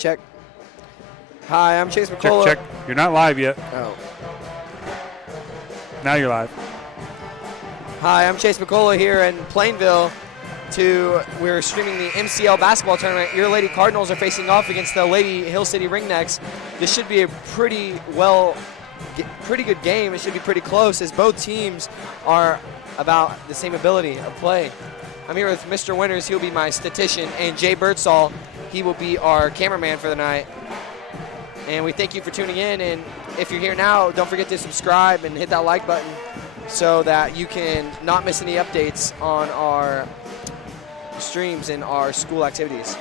check. Hi, I'm Chase Check, McCullough. check. You're not live yet. Oh. Now you're live. Hi, I'm Chase McCullough here in Plainville. We're streaming the MCL basketball tournament. Your Lady Cardinals are facing off against the Lady Hill City Ringnecks. This should be a pretty good game. It should be pretty close as both teams are about the same ability of play. I'm here with Mr. Winters. He'll be my statistician, and Jay Birdsall. He will be our cameraman for the night. And we thank you for tuning in. And if you're here now, don't forget to subscribe and hit that like button so that you can not miss any updates on our streams and our school activities.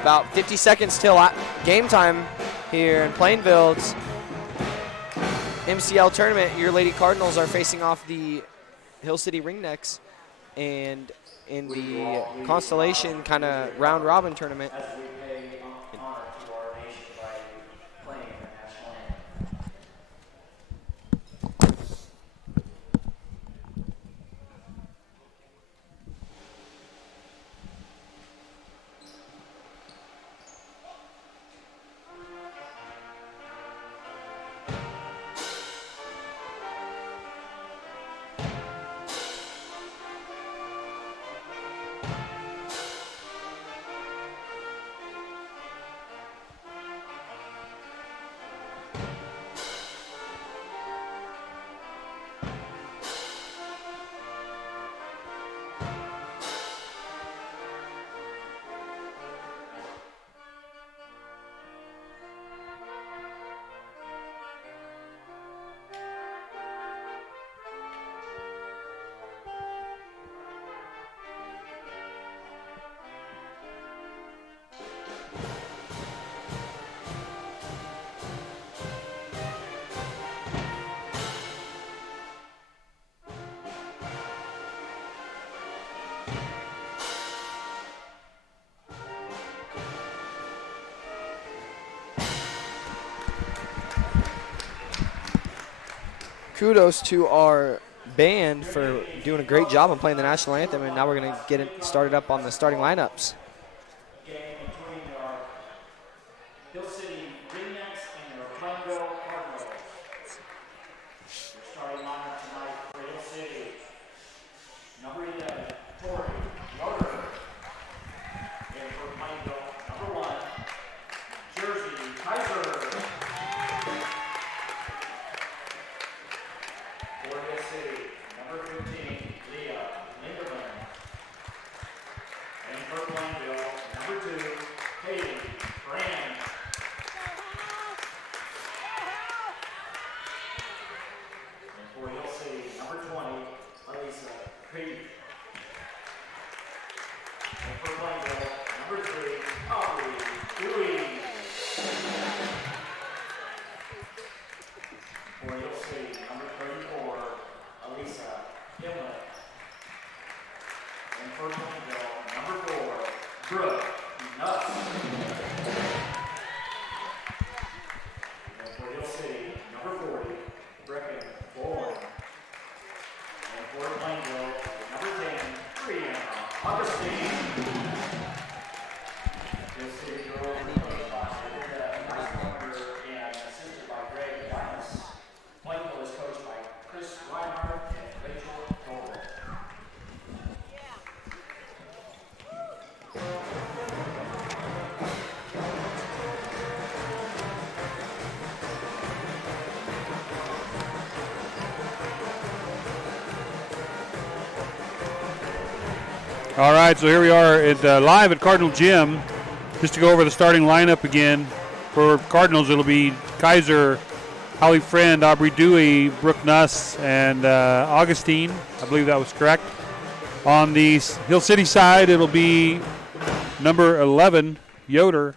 About 50 seconds till game time here in Plainville. It's MCL tournament. Your Lady Cardinals are facing off the Hill City Ringnecks, and in the Constellation kind of round robin tournament. Kudos to our band for doing a great job on playing the national anthem, and now we're going to get it started up on the starting lineups. Game between our Hill City Ringnecks and our Plainville Cardinals. Your starting lineup tonight for Hill City. Number 11, Tourn, Yoder. And for Plainville, number 1, Jersey, Kaiser. For Hill City, number 15, Leah Linderman. And for Plainville, number 2, Haley Brand. And for Hill City, number 20, Elisa Creed. And for Plainville, number 3, All right, so here we are live at Cardinal Gym. Just to go over the starting lineup again. For Cardinals, it'll be Kaiser, Holly Friend, Aubrey Dewey, Brooke Nuss, and Augustine. I believe that was correct. On the Hill City side, it'll be number 11, Yoder,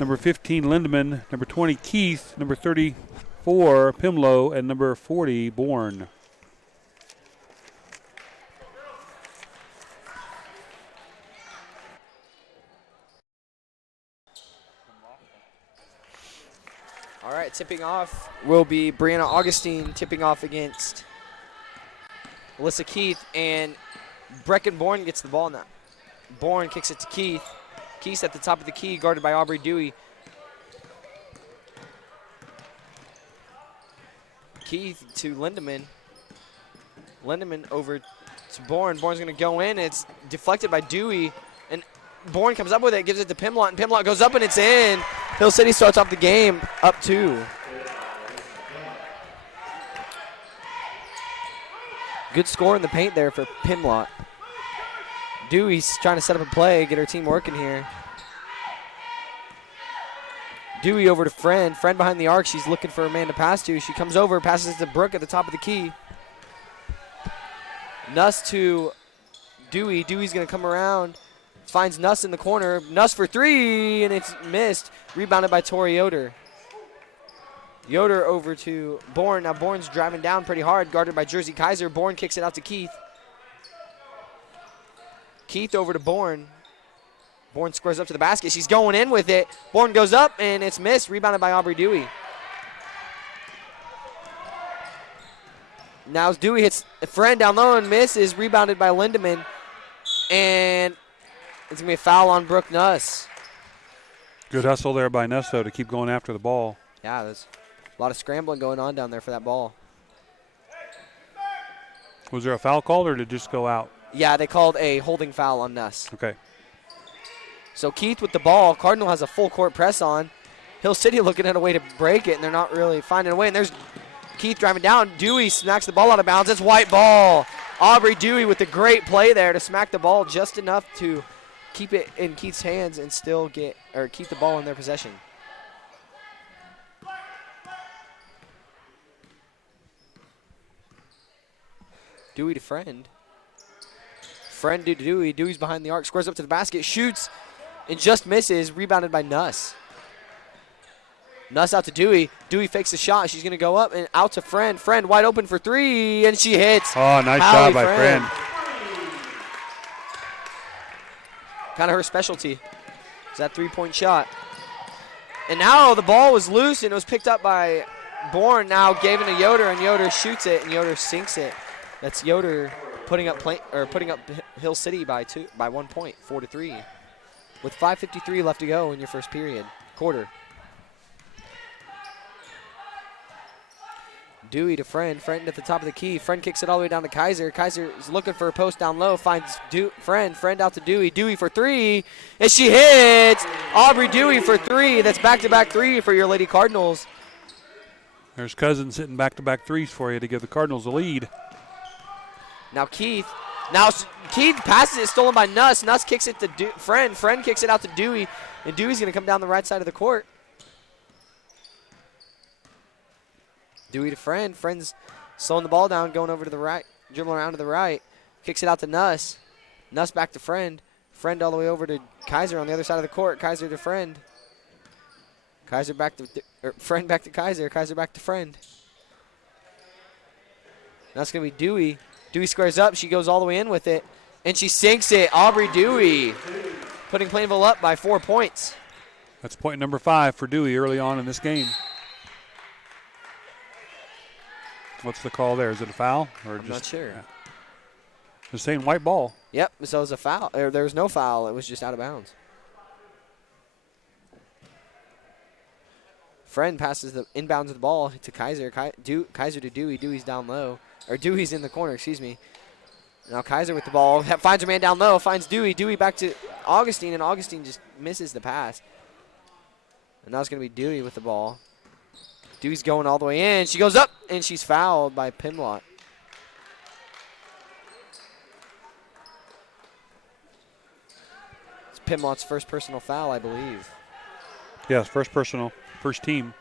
number 15, Lindemann, number 20, Keith, number 34, Pimlow, and number 40, Bourne. All right, tipping off will be Brianna Augustine tipping off against Alyssa Keith, and Brecken Bourne gets the ball now. Bourne kicks it to Keith. Keith at the top of the key, guarded by Aubrey Dewey. Keith to Lindemann. Lindemann over to Bourne. Bourne's going to go in. It's deflected by Dewey, and Bourne comes up with it, gives it to Pimlott, and Pimlott goes up, and it's in. Hill City starts off the game up 2. Good score in the paint there for Pimlott. Dewey's trying to set up a play, get her team working here. Dewey over to Friend. Friend behind the arc. She's looking for a man to pass to. She comes over, passes to Brooke at the top of the key. Nuss to Dewey. Dewey's going to come around. Finds Nuss in the corner. Nuss for 3, and it's missed. Rebounded by Tori Yoder. Yoder over to Bourne. Now Bourne's driving down pretty hard, guarded by Jersey Kaiser. Bourne kicks it out to Keith. Keith over to Bourne. Bourne squares up to the basket. She's going in with it. Bourne goes up, and it's missed. Rebounded by Aubrey Dewey. Now Dewey hits a Friend down low and misses. Rebounded by Lindemann. And it's going to be a foul on Brooke Nuss. Good hustle there by Nuss, though, to keep going after the ball. Yeah, there's a lot of scrambling going on down there for that ball. Was there a foul called, or did it just go out? Yeah, they called a holding foul on Nuss. Okay. So Keith with the ball. Cardinal has a full court press on. Hill City looking at a way to break it, and they're not really finding a way. And there's Keith driving down. Dewey smacks the ball out of bounds. It's white ball. Aubrey Dewey with a great play there to smack the ball just enough to keep it in Keith's hands and still keep the ball in their possession. Dewey to Friend. Friend to Dewey. Dewey's behind the arc. Squares up to the basket. Shoots and just misses. Rebounded by Nuss. Nuss out to Dewey. Dewey fakes the shot. She's going to go up and out to Friend. Friend wide open for 3, and she hits. Oh, nice job by Friend. Kind of her specialty is that 3-point shot. And now the ball was loose, and it was picked up by Bourne. Now gave it to Yoder, and Yoder shoots it, and Yoder sinks it. That's Yoder putting up Hill City by 1 point, 4-3, with 5:53 left to go in your first quarter. Dewey to Friend. Friend at the top of the key. Friend kicks it all the way down to Kaiser. Kaiser is looking for a post down low. Finds Friend. Friend out to Dewey. Dewey for 3. And she hits. Aubrey Dewey for 3. That's back-to-back 3 for your Lady Cardinals. There's Cousins hitting back-to-back 3s for you to give the Cardinals a lead. Now Keith. Keith passes it. Stolen by Nuss. Nuss kicks it to Friend. Friend kicks it out to Dewey. And Dewey's going to come down the right side of the court. Dewey to Friend. Friend's slowing the ball down, going over to the right, dribbling around to the right. Kicks it out to Nuss. Nuss back to Friend. Friend all the way over to Kaiser on the other side of the court. Kaiser to Friend. Kaiser back to Friend back to Kaiser. Kaiser back to Friend. That's going to be Dewey. Dewey squares up. She goes all the way in with it, and she sinks it. Aubrey Dewey putting Plainville up by 4 points. That's point number 5 for Dewey early on in this game. What's the call there? Is it a foul? Or I'm not sure. They're saying white ball. Yep, so it was a foul. There was no foul. It was just out of bounds. Friend passes the inbounds of the ball to Kaiser. Kaiser to Dewey. Dewey's down low. Or Dewey's in the corner, excuse me. Now Kaiser with the ball. Finds her man down low. Finds Dewey. Dewey back to Augustine, and Augustine just misses the pass. And now it's going to be Dewey with the ball. Dewey's going all the way in. She goes up, and she's fouled by Pimlott. Pimlott's first personal foul, I believe. Yes, first personal, first team.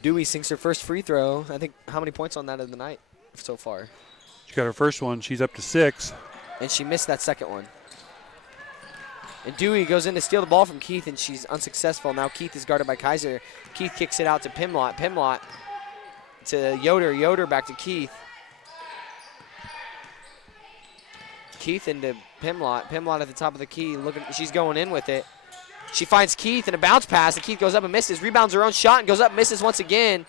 Dewey sinks her first free throw. I think how many points on that of the night so far? She got her first one. She's up to 6. And she missed that second one. And Dewey goes in to steal the ball from Keith, and she's unsuccessful. Now Keith is guarded by Kaiser. Keith kicks it out to Pimlott. Pimlott to Yoder. Yoder back to Keith. Keith into Pimlott. Pimlott at the top of the key. She's going in with it. She finds Keith and a bounce pass, and Keith goes up and misses. Rebounds her own shot and goes up and misses once again.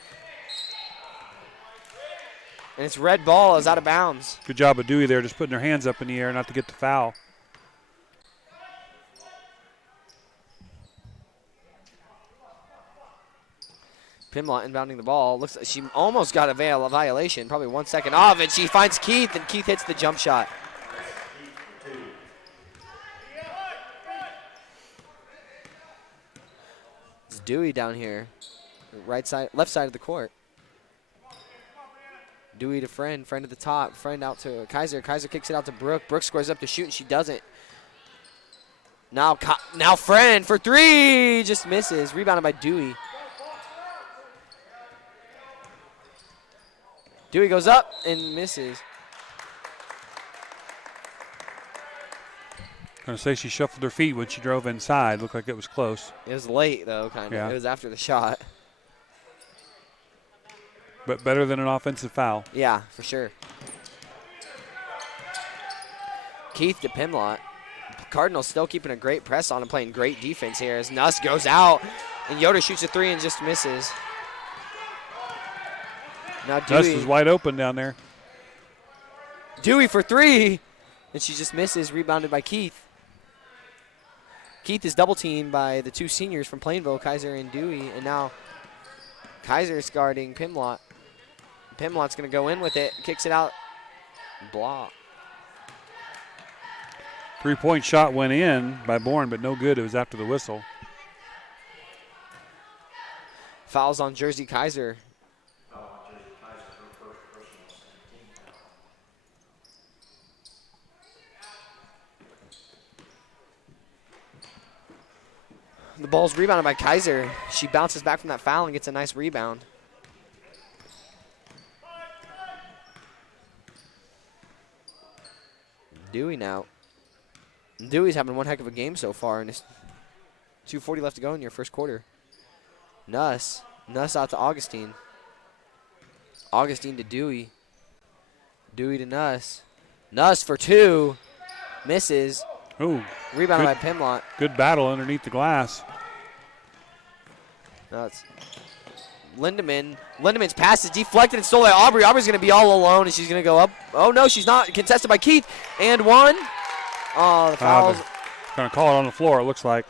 And it's red ball is out of bounds. Good job of Dewey there, just putting her hands up in the air not to get the foul. Pimlott inbounding the ball. Looks like she almost got a violation. Probably 1 second off, and she finds Keith, and Keith hits the jump shot. It's Dewey down here, left side of the court. Dewey to Friend at the top, Friend out to Kaiser. Kaiser kicks it out to Brooke. Brooke squares up to shoot, and she doesn't. Now Friend for 3, just misses. Rebounded by Dewey. Dewey goes up and misses. I'm going to say she shuffled her feet when she drove inside. Looked like it was close. It was late, though, kind of. Yeah. It was after the shot. But better than an offensive foul. Yeah, for sure. Keith to Pimlott. Cardinals still keeping a great press on and playing great defense here as Nuss goes out, and Yoder shoots a 3 and just misses. Now Dewey. Nuss is wide open down there. Dewey for 3, and she just misses, rebounded by Keith. Keith is double teamed by the 2 seniors from Plainville, Kaiser and Dewey, and now Kaiser is guarding Pimlott. Pimlott's going to go in with it, kicks it out, block. 3-point shot went in by Bourne, but no good. It was after the whistle. Fouls on Jersey Kaiser. The ball's rebounded by Kaiser. She bounces back from that foul and gets a nice rebound. Dewey now. Dewey's having one heck of a game so far, and it's 2:40 left to go in your first quarter. Nuss out to Augustine. Augustine to Dewey. Dewey to Nuss. Nuss for 2. Misses. Ooh. Rebounded by Pimlott. Good battle underneath the glass. No, it's Lindemann. Lindeman's pass is deflected and stolen by Aubrey. Aubrey's going to be all alone, and she's going to go up. Oh, no, she's not. Contested by Keith. And 1. Oh, the foul's. Going to call it on the floor, it looks like.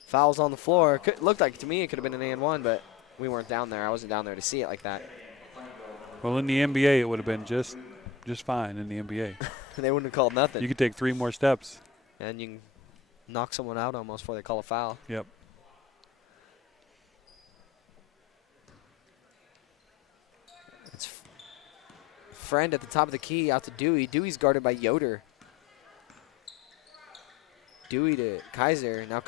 Foul's on the floor. Looked like to me it could have been an and 1, but we weren't down there. I wasn't down there to see it like that. Well, in the NBA, it would have been just fine in the NBA. They wouldn't have called nothing. You could take 3 more steps. And you can knock someone out almost before they call a foul. Yep. It's Friend at the top of the key out to Dewey. Dewey's guarded by Yoder. Dewey to Kaiser. Now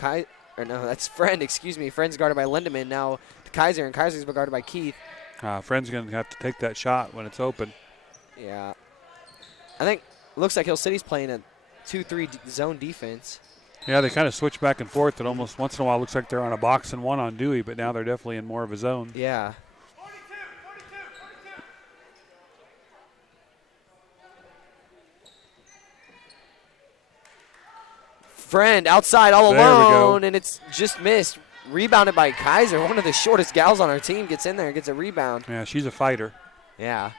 no, that's Friend, excuse me. Friend's guarded by Lindemann. Now to Kaiser, and Kaiser's guarded by Keith. Friend's going to have to take that shot when it's open. Yeah. I think it looks like Hill City's playing a 2-3 zone defense. Yeah, they kind of switch back and forth. It almost once in a while looks like they're on a box and 1 on Dewey, but now they're definitely in more of a zone. Yeah. Friend outside all alone, and it's just missed. Rebounded by Kaiser. One of the shortest gals on our team gets in there and gets a rebound. Yeah, she's a fighter. Yeah.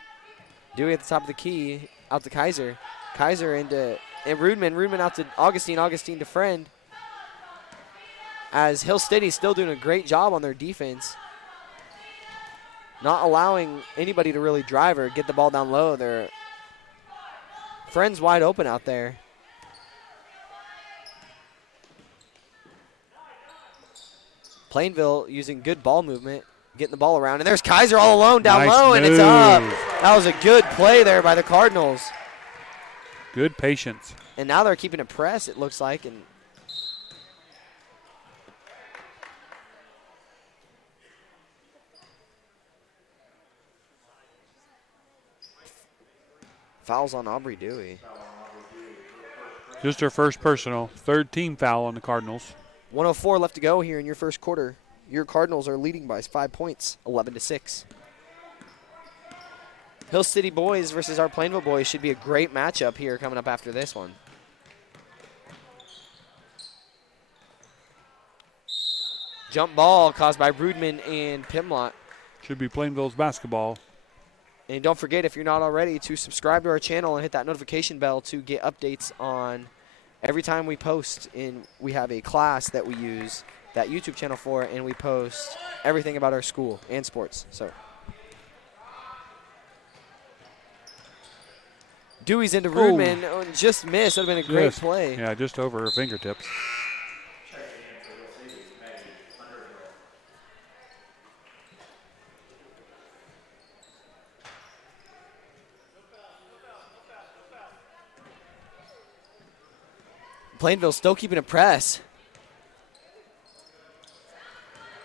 Dewey at the top of the key, out to Kaiser. Kaiser into Rudman. Rudman out to Augustine. Augustine to Friend. As Hill City's still doing a great job on their defense. Not allowing anybody to really drive or get the ball down low. Their Friend's wide open out there. Plainville using good ball movement, getting the ball around. And there's Kaiser all alone down Nice low, and it's up. move. That was a good play there by the Cardinals. Good patience. And now they're keeping a press, it looks like. And fouls on Aubrey Dewey. Just her first personal. 3rd team foul on the Cardinals. 1:04 left to go here in your first quarter. Your Cardinals are leading by 5 points, 11-6. Hill City boys versus our Plainville boys should be a great matchup here coming up after this one. Jump ball caused by Rudman and Pimlott. Should be Plainville's basketball. And don't forget, if you're not already, to subscribe to our channel and hit that notification bell to get updates on every time we post. We have a class that we use that YouTube channel for, and we post everything about our school and sports. So Dewey's into Rudman. Oh, just missed. That would have been a great play. Yeah, just over her fingertips. Plainville still keeping a press.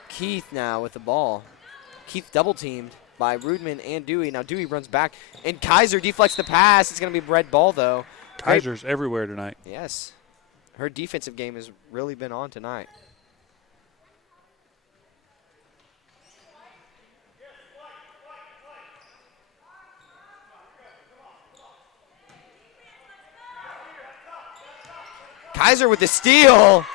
Keith now with the ball. Keith double teamed by Rudman and Dewey. Now Dewey runs back, and Kaiser deflects the pass. It's going to be red ball, though. Kaiser's everywhere tonight. Yes. Her defensive game has really been on tonight. Kaiser with the steal.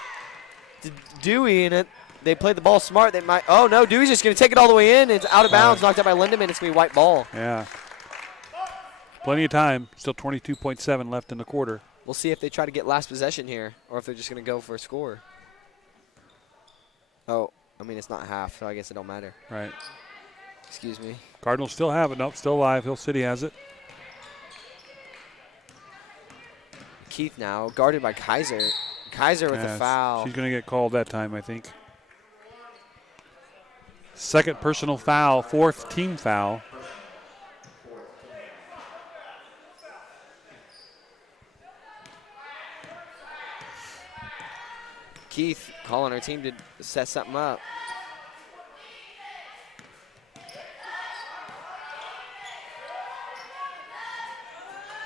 Dewey in it. They played the ball smart. They might. Oh no, Dewey's just going to take it all the way in. It's out of bounds, knocked out by Lindemann. It's going to be white ball. Yeah. Plenty of time. Still 22.7 left in the quarter. We'll see if they try to get last possession here, or if they're just going to go for a score. Oh, I mean it's not half, so I guess it don't matter. Right. Excuse me. Cardinals still have it. Nope, still alive. Hill City has it. Keith now guarded by Kaiser. Kaiser with the foul. She's going to get called that time, I think. 2nd personal foul, 4th team foul. Keith calling her team to set something up.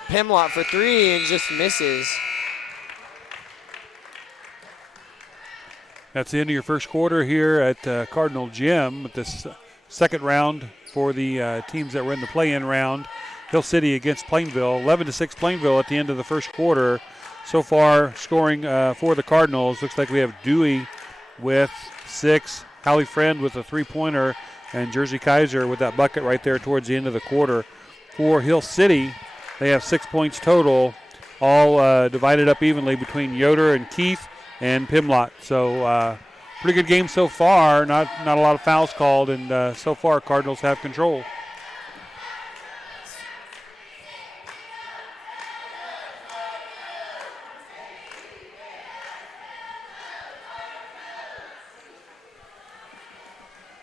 Pimlott for 3 and just misses. That's the end of your first quarter here at Cardinal Gym with this 2nd round for the teams that were in the play-in round. Hill City against Plainville. 11-6 Plainville at the end of the first quarter. So far, scoring for the Cardinals. Looks like we have Dewey with 6, Hallie Friend with a 3-pointer, and Jersey Kaiser with that bucket right there towards the end of the quarter. For Hill City, they have 6 points total, all divided up evenly between Yoder and Keith and Pimlott. So pretty good game so far. Not a lot of fouls called, and so far Cardinals have control.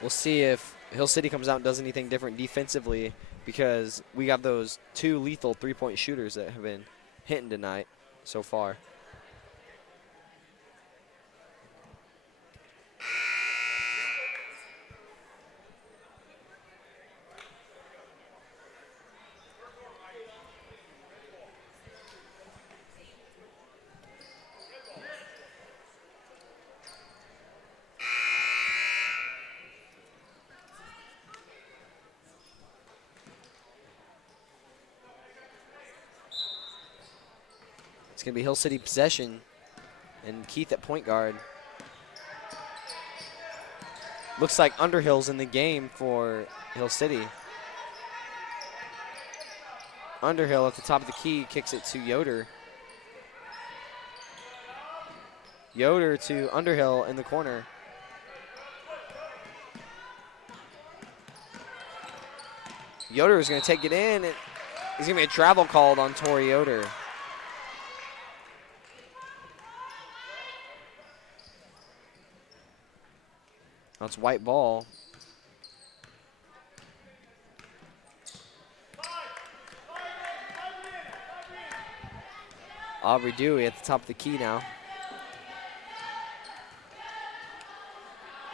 We'll see if Hill City comes out and does anything different defensively, because we got those 2 lethal 3-point shooters that have been hitting tonight so far. It's going to be Hill City possession, and Keith at point guard. Looks like Underhill's in the game for Hill City. Underhill at the top of the key kicks it to Yoder. Yoder to Underhill in the corner. Yoder is going to take it in, and there's going to be a travel called on Tori Yoder. That's white ball. Aubrey Dewey at the top of the key now.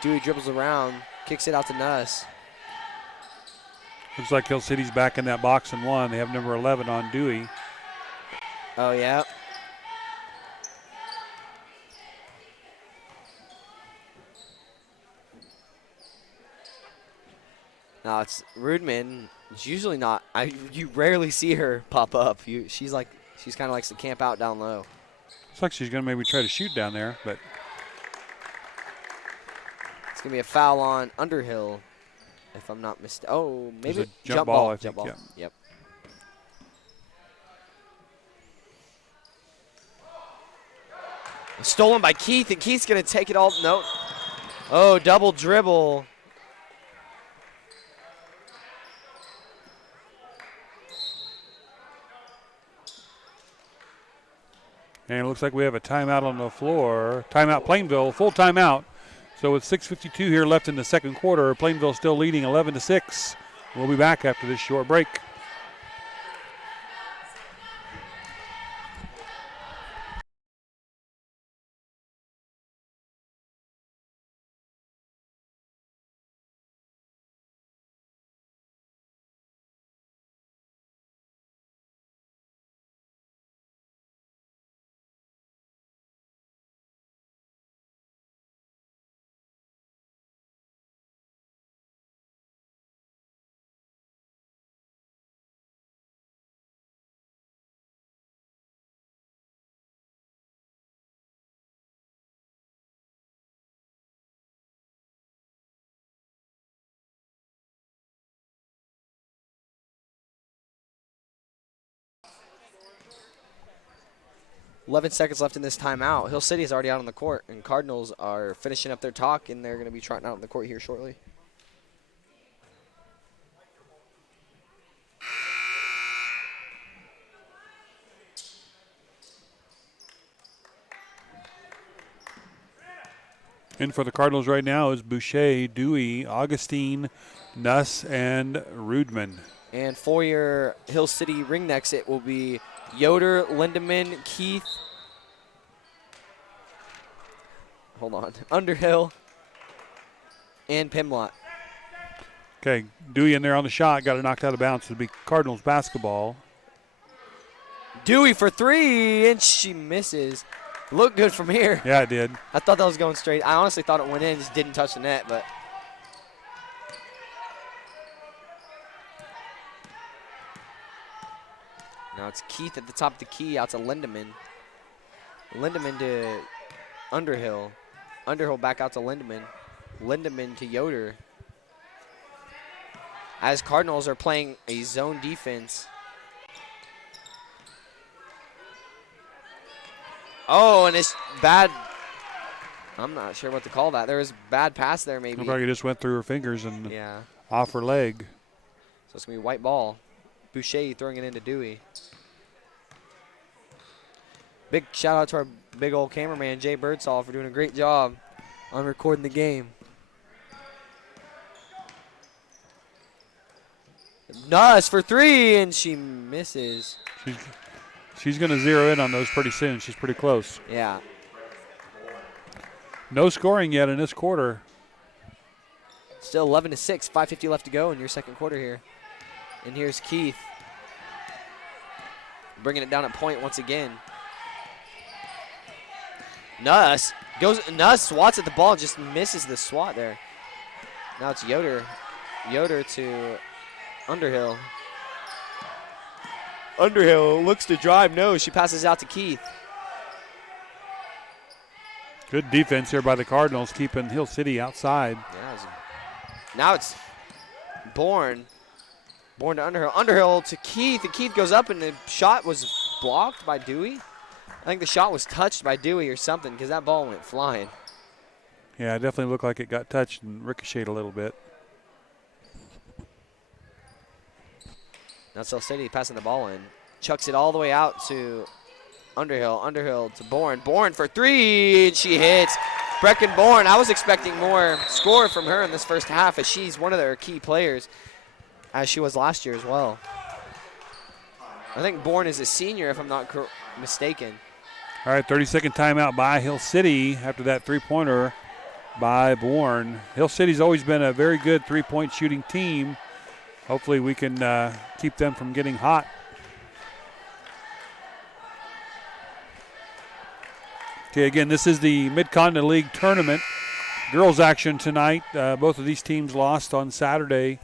Dewey dribbles around, kicks it out to Nuss. Looks like Hill City's back in that box and one. They have number 11 on Dewey. Oh, yeah. Now it's Rudman. It's usually not. You rarely see her pop up. She's kind of likes to camp out down low. Looks like she's going to maybe try to shoot down there, but it's gonna be a foul on Underhill, if I'm not mistaken. Oh, maybe there's a jump ball. I think. Jump ball. Yeah. Yep. Stolen by Keith, and Keith's gonna take it all. No. Oh, double dribble. And it looks like we have a timeout on the floor. Timeout Plainville, full timeout. So with 6:52 here left in the second quarter, Plainville still leading 11-6. We'll be back after this short break. "11 seconds left in this timeout. Hill City is already out on the court, and Cardinals are finishing up their talk, and they're going to be trotting out on the court here shortly. In for the Cardinals right now is Boucher, Dewey, Augustine, Nuss, and Rudman. And for your Hill City Ringnecks, it will be Yoder, Lindemann, Keith, Underhill, and Pimlott. Okay, Dewey in there on the shot, got it knocked out of bounds. It'll be Cardinals basketball. Dewey for three, and she misses. Looked good from here. Yeah, it did. I thought that was going straight. I honestly thought it went in, just didn't touch the net, but. Now it's Keith at the top of the key, out to Lindemann. Lindemann to Underhill. Underhill back out to Lindemann. Lindemann to Yoder. As Cardinals are playing a zone defense. Oh, and it's bad. I'm not sure what to call that. There was a bad pass there, maybe. Looked like it just went through her fingers and yeah. off her leg. So it's going to be white ball. Boucher throwing it into Dewey. Big shout out to our big old cameraman, Jay Birdsall, for doing a great job on recording the game. Nuss for three, and she misses. She's going to zero in on those pretty soon. She's pretty close. Yeah. No scoring yet in this quarter. Still 11-6, 5:50 left to go in your second quarter here. And here's Keith. Bringing it down at point once again. Nuss swats at the ball, just misses the swat there. Now it's Yoder. Yoder to Underhill. Underhill looks to drive. No, she passes out to Keith. Good defense here by the Cardinals, keeping Hill City outside. Yeah, now it's Bourne. Bourne to Underhill. Underhill to Keith, and Keith goes up, and the shot was blocked by Dewey. I think the shot was touched by Dewey or something, because that ball went flying. Yeah, it definitely looked like it got touched and ricocheted a little bit. Now Hill City passing the ball in. Chucks it all the way out to Underhill. Underhill to Bourne. Bourne for three, and she hits. Brecken Bourne, I was expecting more score from her in this first half, as she's one of their key players, as she was last year as well. I think Bourne is a senior, if I'm not mistaken. All right, 30-second timeout by Hill City after that three-pointer by Bourne. Hill City's always been a very good three-point shooting team. Hopefully we can keep them from getting hot. Okay, again, this is the Mid-Continent League Tournament. Girls action tonight. Both of these teams lost on Saturday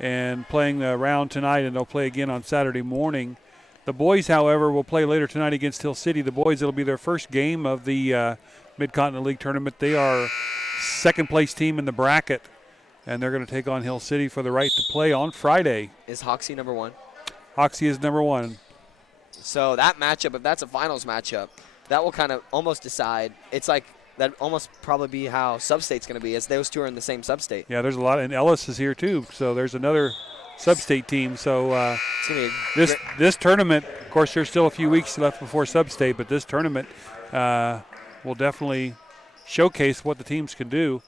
and playing the round tonight, and they'll play again on Saturday morning. The boys, however, will play later tonight against Hill City. The boys, it'll be their first game of the Mid-Continent League Tournament. They are second-place team in the bracket, and they're going to take on Hill City for the right to play on Friday. Is Hoxie number 1? Hoxie is number 1. So that matchup, if that's a finals matchup, that will kind of almost decide. It's like that almost probably be how sub-state's going to be, as those two are in the same sub-state. Yeah, there's a lot, and Ellis is here too. So there's another sub-state team. So It's gonna be this tournament, of course, there's still a few weeks left before sub-state, but this tournament will definitely showcase what the teams can do.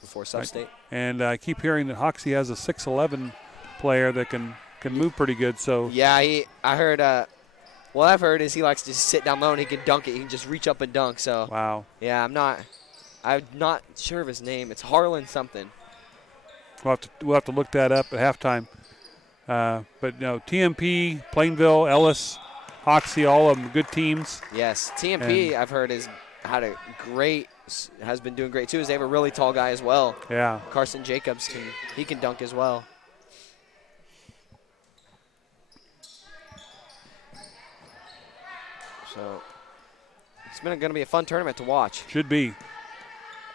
Before sub-state. And I keep hearing that Hoxie has a 6'11" player that can move pretty good. So yeah, I heard. What I've heard is he likes to just sit down low and he can dunk it. He can just reach up and dunk. So wow. Yeah, I'm not sure of his name. It's Harlan something. We'll have to look that up at halftime. But no, TMP, Plainville, Ellis, Hoxie, all of them good teams. Yes, TMP I've heard has been doing great too. Is they have a really tall guy as well. Yeah. Carson Jacobs can dunk as well. So it's going to be a fun tournament to watch. Should be.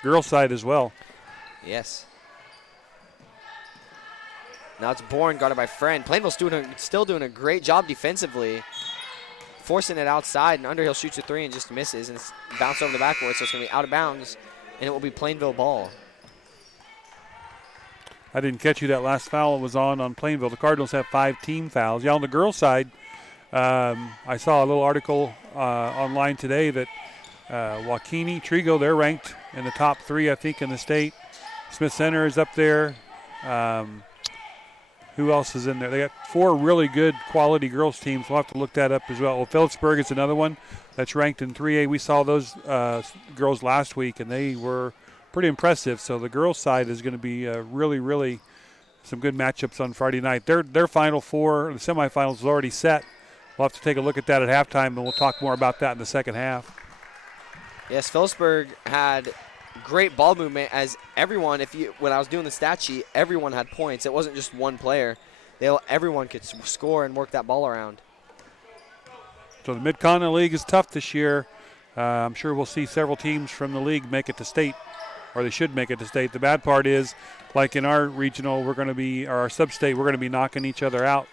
Girls side as well. Yes. Now it's Bourne guarded by Friend. Plainville's still doing a great job defensively, forcing it outside, and Underhill shoots a three and just misses, and it's bounced over the backboard, so it's going to be out of bounds, and it will be Plainville ball. I didn't catch you that last foul was on Plainville. The Cardinals have 5 team fouls. Yeah, on the girls side, I saw a little article online today that Joaquini, Trigo, they're ranked in the top 3, I think, in the state. Smith Center is up there. Who else is in there? They got 4 really good quality girls teams. We'll have to look that up as well. Well, Phillipsburg is another one that's ranked in 3A. We saw those girls last week, and they were pretty impressive. So the girls' side is going to be really, really some good matchups on Friday night. Their Final Four, the semifinals, is already set. We'll have to take a look at that at halftime, and we'll talk more about that in the second half. Yes, Phillipsburg had great ball movement, as everyone, when I was doing the stat sheet, everyone had points. It wasn't just one player. Everyone could score and work that ball around. So the Mid-Continent League is tough this year. I'm sure we'll see several teams from the league make it to state, or they should make it to state. The bad part is, like in our regional, or our sub-state, we're going to be knocking each other out.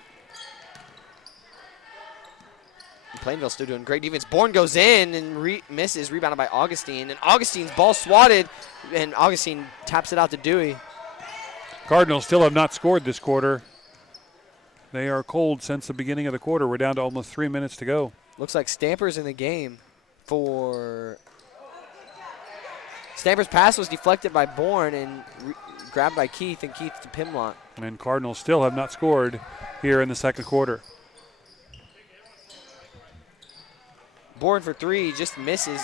Plainville still doing great defense. Bourne goes in and misses, rebounded by Augustine. And Augustine's ball swatted, and Augustine taps it out to Dewey. Cardinals still have not scored this quarter. They are cold since the beginning of the quarter. We're down to almost 3 minutes to go. Looks like Stamper's in the game for... Stamper's pass was deflected by Bourne and grabbed by Keith, and Keith to Pimlott. And Cardinals still have not scored here in the second quarter. Bourne for 3, just misses.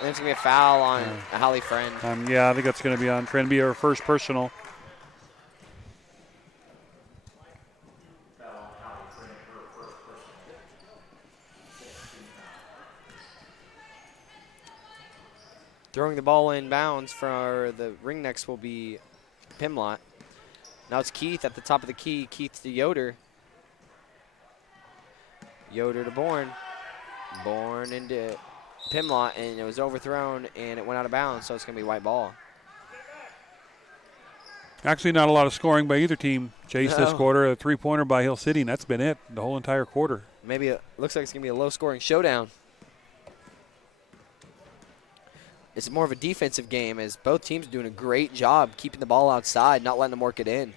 And it's going to be a foul on Holly Friend. Yeah, I think that's going to be on Friend. Be her first personal. Throwing the ball in bounds for the Ringnecks will be Pimlott. Now it's Keith at the top of the key. Keith to Yoder. Yoder to Bourne. Bourne into Pimlott, and it was overthrown, and it went out of bounds, so it's going to be white ball. Actually, not a lot of scoring by either team. Chase this quarter, a 3-pointer by Hill City, and that's been it the whole entire quarter. Maybe it looks like it's going to be a low-scoring showdown. It's more of a defensive game, as both teams are doing a great job keeping the ball outside, not letting them work it in.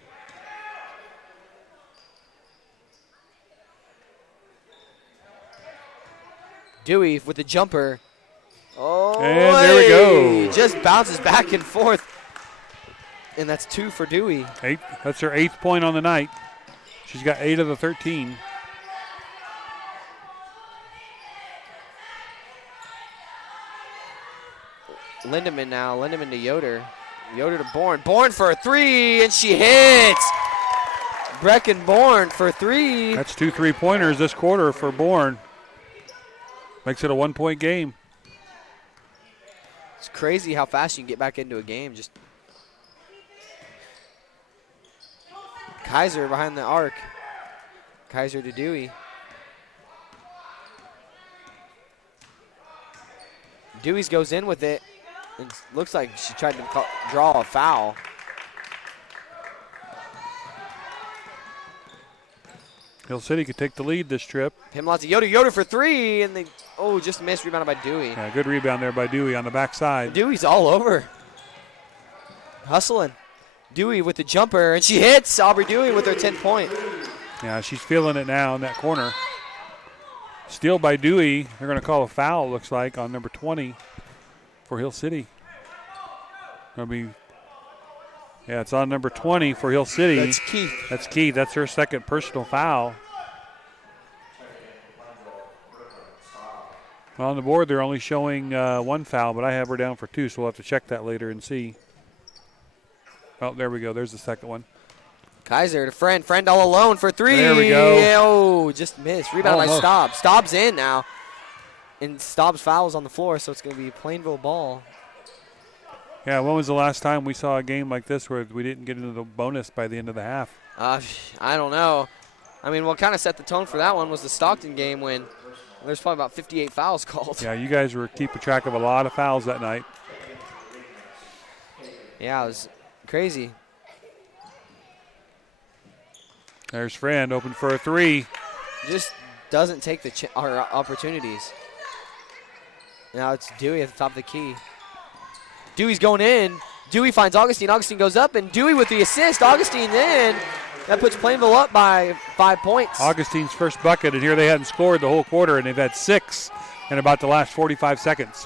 Dewey with the jumper. Oh, And there we go. Just bounces back and forth. And that's 2 for Dewey. That's her 8th point on the night. She's got 8 of the 13. Lindemann now. Lindemann to Yoder. Yoder to Bourne. Bourne for a 3, and she hits. Brecken Bourne for 3. That's 2 3-pointers this quarter for Bourne. Makes it a 1-point game. It's crazy how fast you can get back into a game. Just Kaiser behind the arc. Kaiser to Dewey. Dewey's goes in with it. It looks like she tried to draw a foul. Hill City could take the lead this trip. Himlot's Yoder for 3, and they just missed, rebounded by Dewey. Yeah, good rebound there by Dewey on the backside. Dewey's all over. Hustling. Dewey with the jumper, and she hits. Aubrey Dewey with her 10-point. Yeah, she's feeling it now in that corner. Steal by Dewey. They're going to call a foul, looks like, on number 20 for Hill City. It's on number 20 for Hill City. That's Keith. That's Keith. That's her second personal foul. Well, on the board, they're only showing 1 foul, but I have her down for 2, so we'll have to check that later and see. Oh, there we go. There's the second one. Kaiser to Friend. Friend all alone for 3. There we go. Oh, just missed. Rebound by Staub. Staub's in now. And Staub's foul's on the floor, so it's going to be Plainville ball. Yeah, when was the last time we saw a game like this where we didn't get into the bonus by the end of the half? I don't know. I mean, what kind of set the tone for that one was the Stockton game when there's probably about 58 fouls called. Yeah, you guys were keeping track of a lot of fouls that night. Yeah, it was crazy. There's Friend, open for a 3. Just doesn't take the opportunities. Now it's Dewey at the top of the key. Dewey's going in. Dewey finds Augustine. Augustine goes up, and Dewey with the assist. Augustine in. That puts Plainville up by 5 points. Augustine's first bucket, and here they hadn't scored the whole quarter, and they've had 6 in about the last 45 seconds.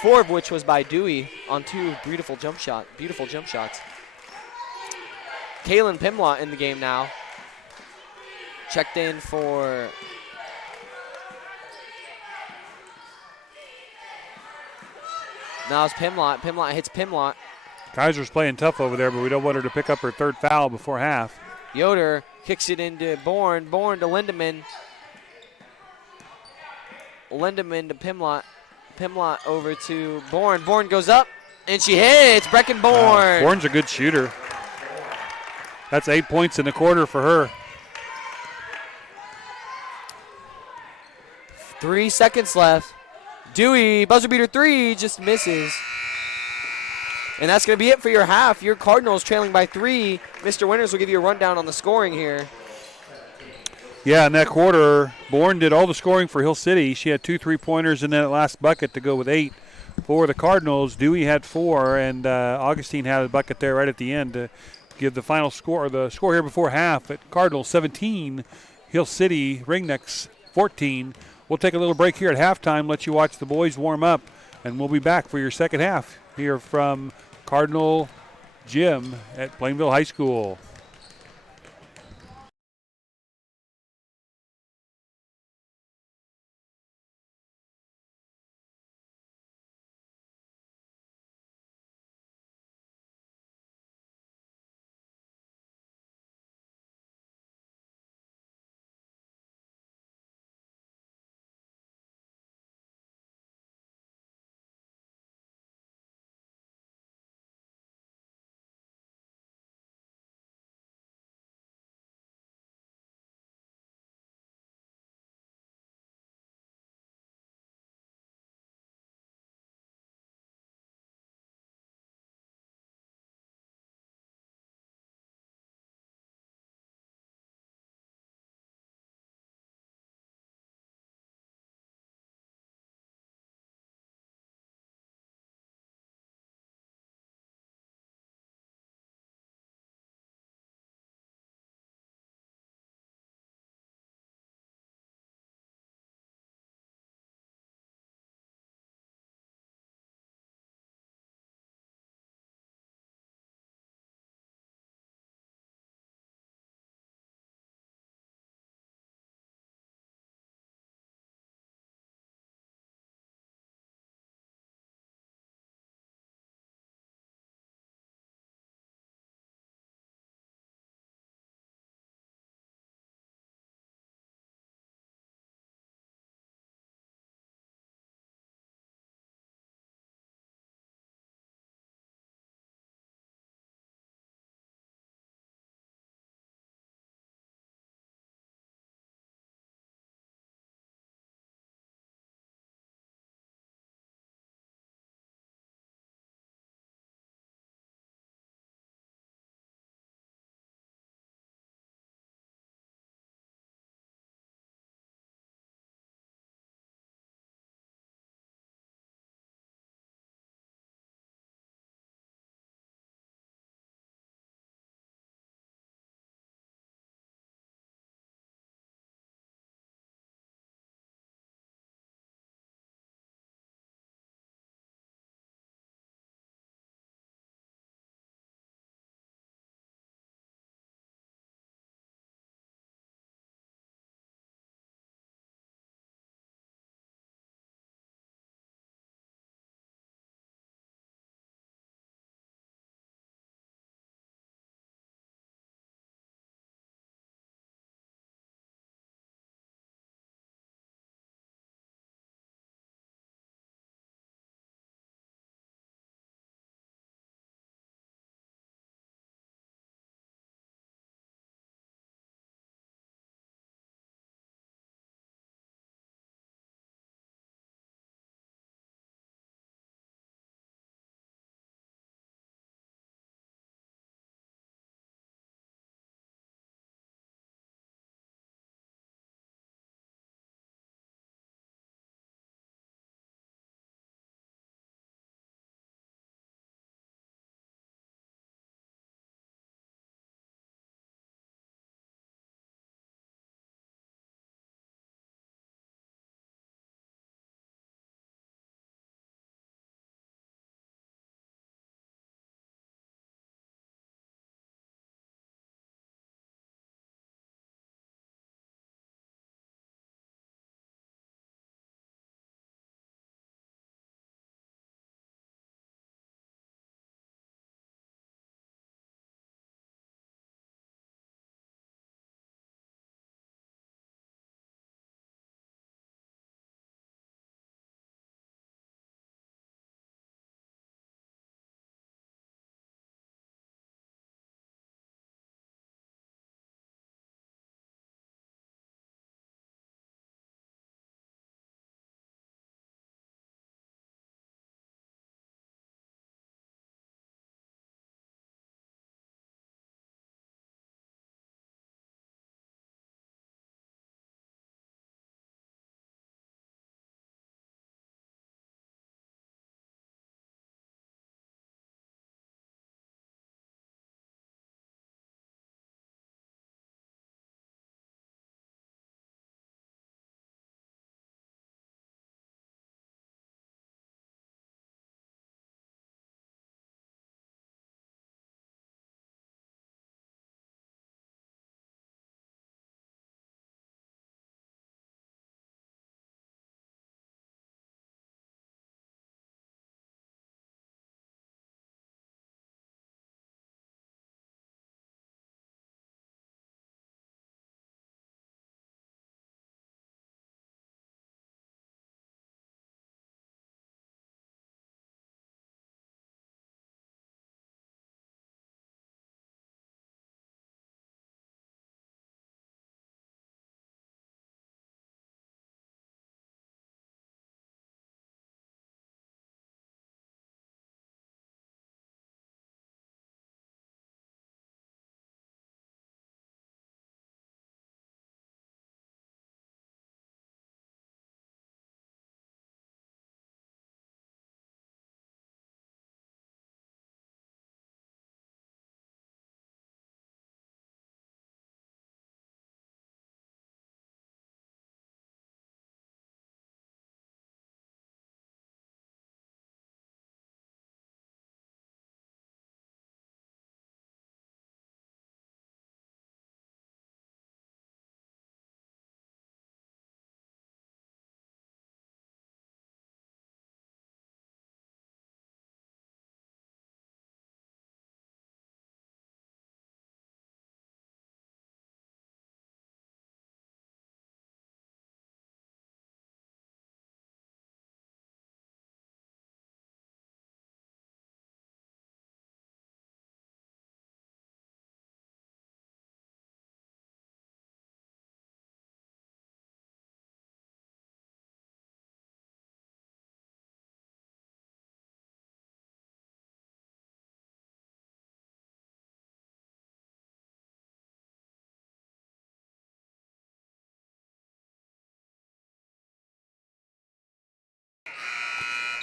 Four of which was by Dewey on 2 beautiful jump shots. Kaylin Pimlott in the game now. Checked in for now it's Pimlott. Pimlott hits Pimlott. Kaiser's playing tough over there, but we don't want her to pick up her 3rd foul before half. Yoder kicks it into Bourne. Bourne to Lindemann. Lindemann to Pimlott. Pimlott over to Bourne. Bourne goes up, and she hits. Brecken Bourne. Bourne's a good shooter. That's 8 points in the quarter for her. 3 seconds left. Dewey, buzzer beater 3, just misses. And that's going to be it for your half. Your Cardinals trailing by 3. Mr. Winters will give you a rundown on the scoring here. Yeah, in that quarter, Bourne did all the scoring for Hill City. She had 2 3-pointers and then that last bucket to go with 8 for the Cardinals. Dewey had 4, and Augustine had a bucket there right at the end to give the final score, the score here before half at Cardinals 17, Hill City Ringnecks 14. We'll take a little break here at halftime, let you watch the boys warm up, and we'll be back for your second half here from Cardinal Gym at Plainville High School.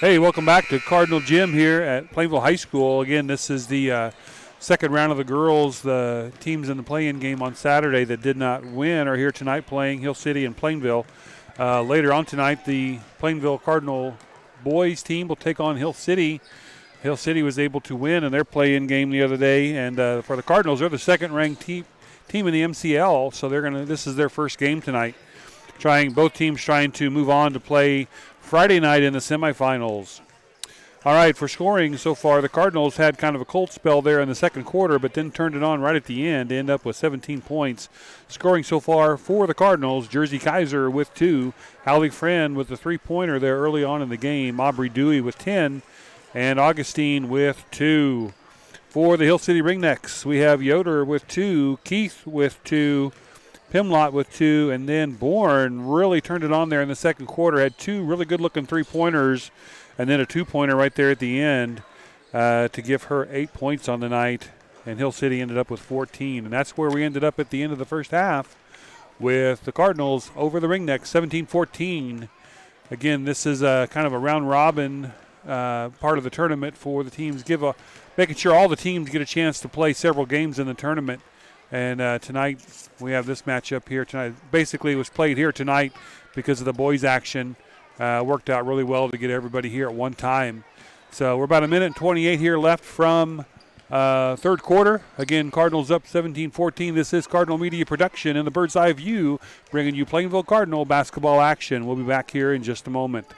Hey, welcome back to Cardinal Gym here at Plainville High School. Again, this is the second round of the girls. The teams in the play-in game on Saturday that did not win are here tonight playing Hill City and Plainville. Later on tonight, the Plainville Cardinal boys team will take on Hill City. Hill City was able to win in their play-in game the other day, and for the Cardinals, they're the second-ranked team in the MCL, so this is their first game tonight. Both teams trying to move on to play Friday night in the semifinals. All right, for scoring so far, the Cardinals had kind of a cold spell there in the second quarter, but then turned it on right at the end to end up with 17 points. Scoring so far for the Cardinals, Jersey Kaiser with 2, Allie Friend with the 3-pointer there early on in the game, Aubrey Dewey with 10, and Augustine with 2. For the Hill City Ringnecks, we have Yoder with 2, Keith with 2, Pimlott with 2, and then Bourne really turned it on there in the second quarter. Had 2 really good-looking 3-pointers and then a 2-pointer right there at the end to give her 8 points on the night. And Hill City ended up with 14. And that's where we ended up at the end of the first half with the Cardinals over the Ringnecks, 17-14. Again, this is kind of a round-robin part of the tournament for the teams, making sure all the teams get a chance to play several games in the tournament. And tonight we have this matchup here tonight. Basically, it was played here tonight because of the boys' action. Worked out really well to get everybody here at one time. So we're about 1:28 here left from third quarter. Again, Cardinals up 17-14. This is Cardinal Media Production and the Bird's Eye View, bringing you Plainville Cardinal basketball action. We'll be back here in just a moment.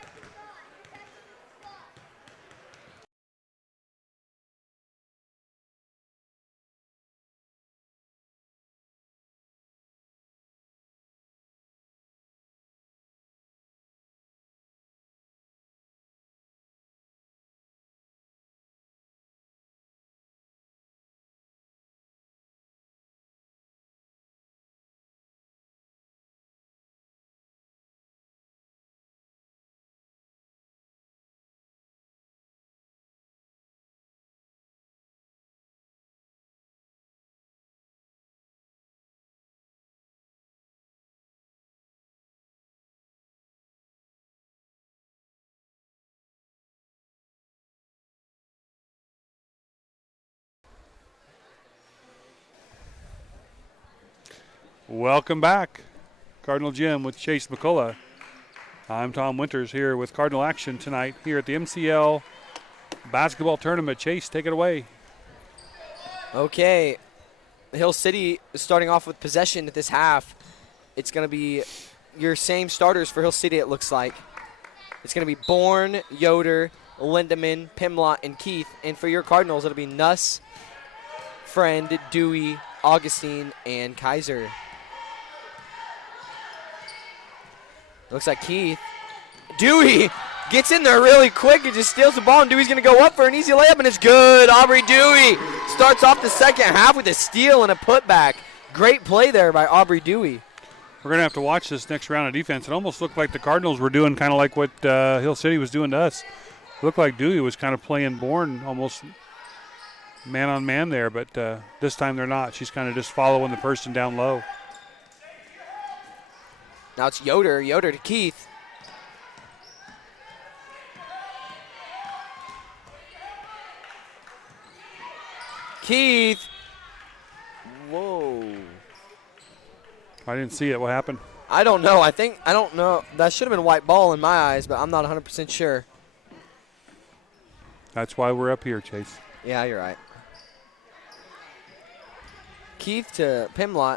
Welcome back. Cardinal Gym with Chase McCullough. I'm Tom Winters here with Cardinal Action tonight here at the MCL basketball tournament. Chase, take it away. Okay. Hill City is starting off with possession at this half. It's going to be your same starters for Hill City, it looks like. It's going to be Bourne, Yoder, Lindemann, Pimlott, and Keith. And for your Cardinals, it'll be Nuss, Friend, Dewey, Augustine, and Kaiser. Looks like Keith. Dewey gets in there really quick and just steals the ball, and Dewey's going to go up for an easy layup, and it's good. Aubrey Dewey starts off the second half with a steal and a putback. Great play there by Aubrey Dewey. We're going to have to watch this next round of defense. It almost looked like the Cardinals were doing kind of like what Hill City was doing to us. It looked like Dewey was kind of playing Bourne almost man-on-man there, but this time they're not. She's kind of just following the person down low. Now it's Yoder to Keith. Keith. Whoa. I didn't see it. What happened? I don't know. I don't know. That should have been a white ball in my eyes, but I'm not 100% sure. That's why we're up here, Chase. Yeah, you're right. Keith to Pimlott.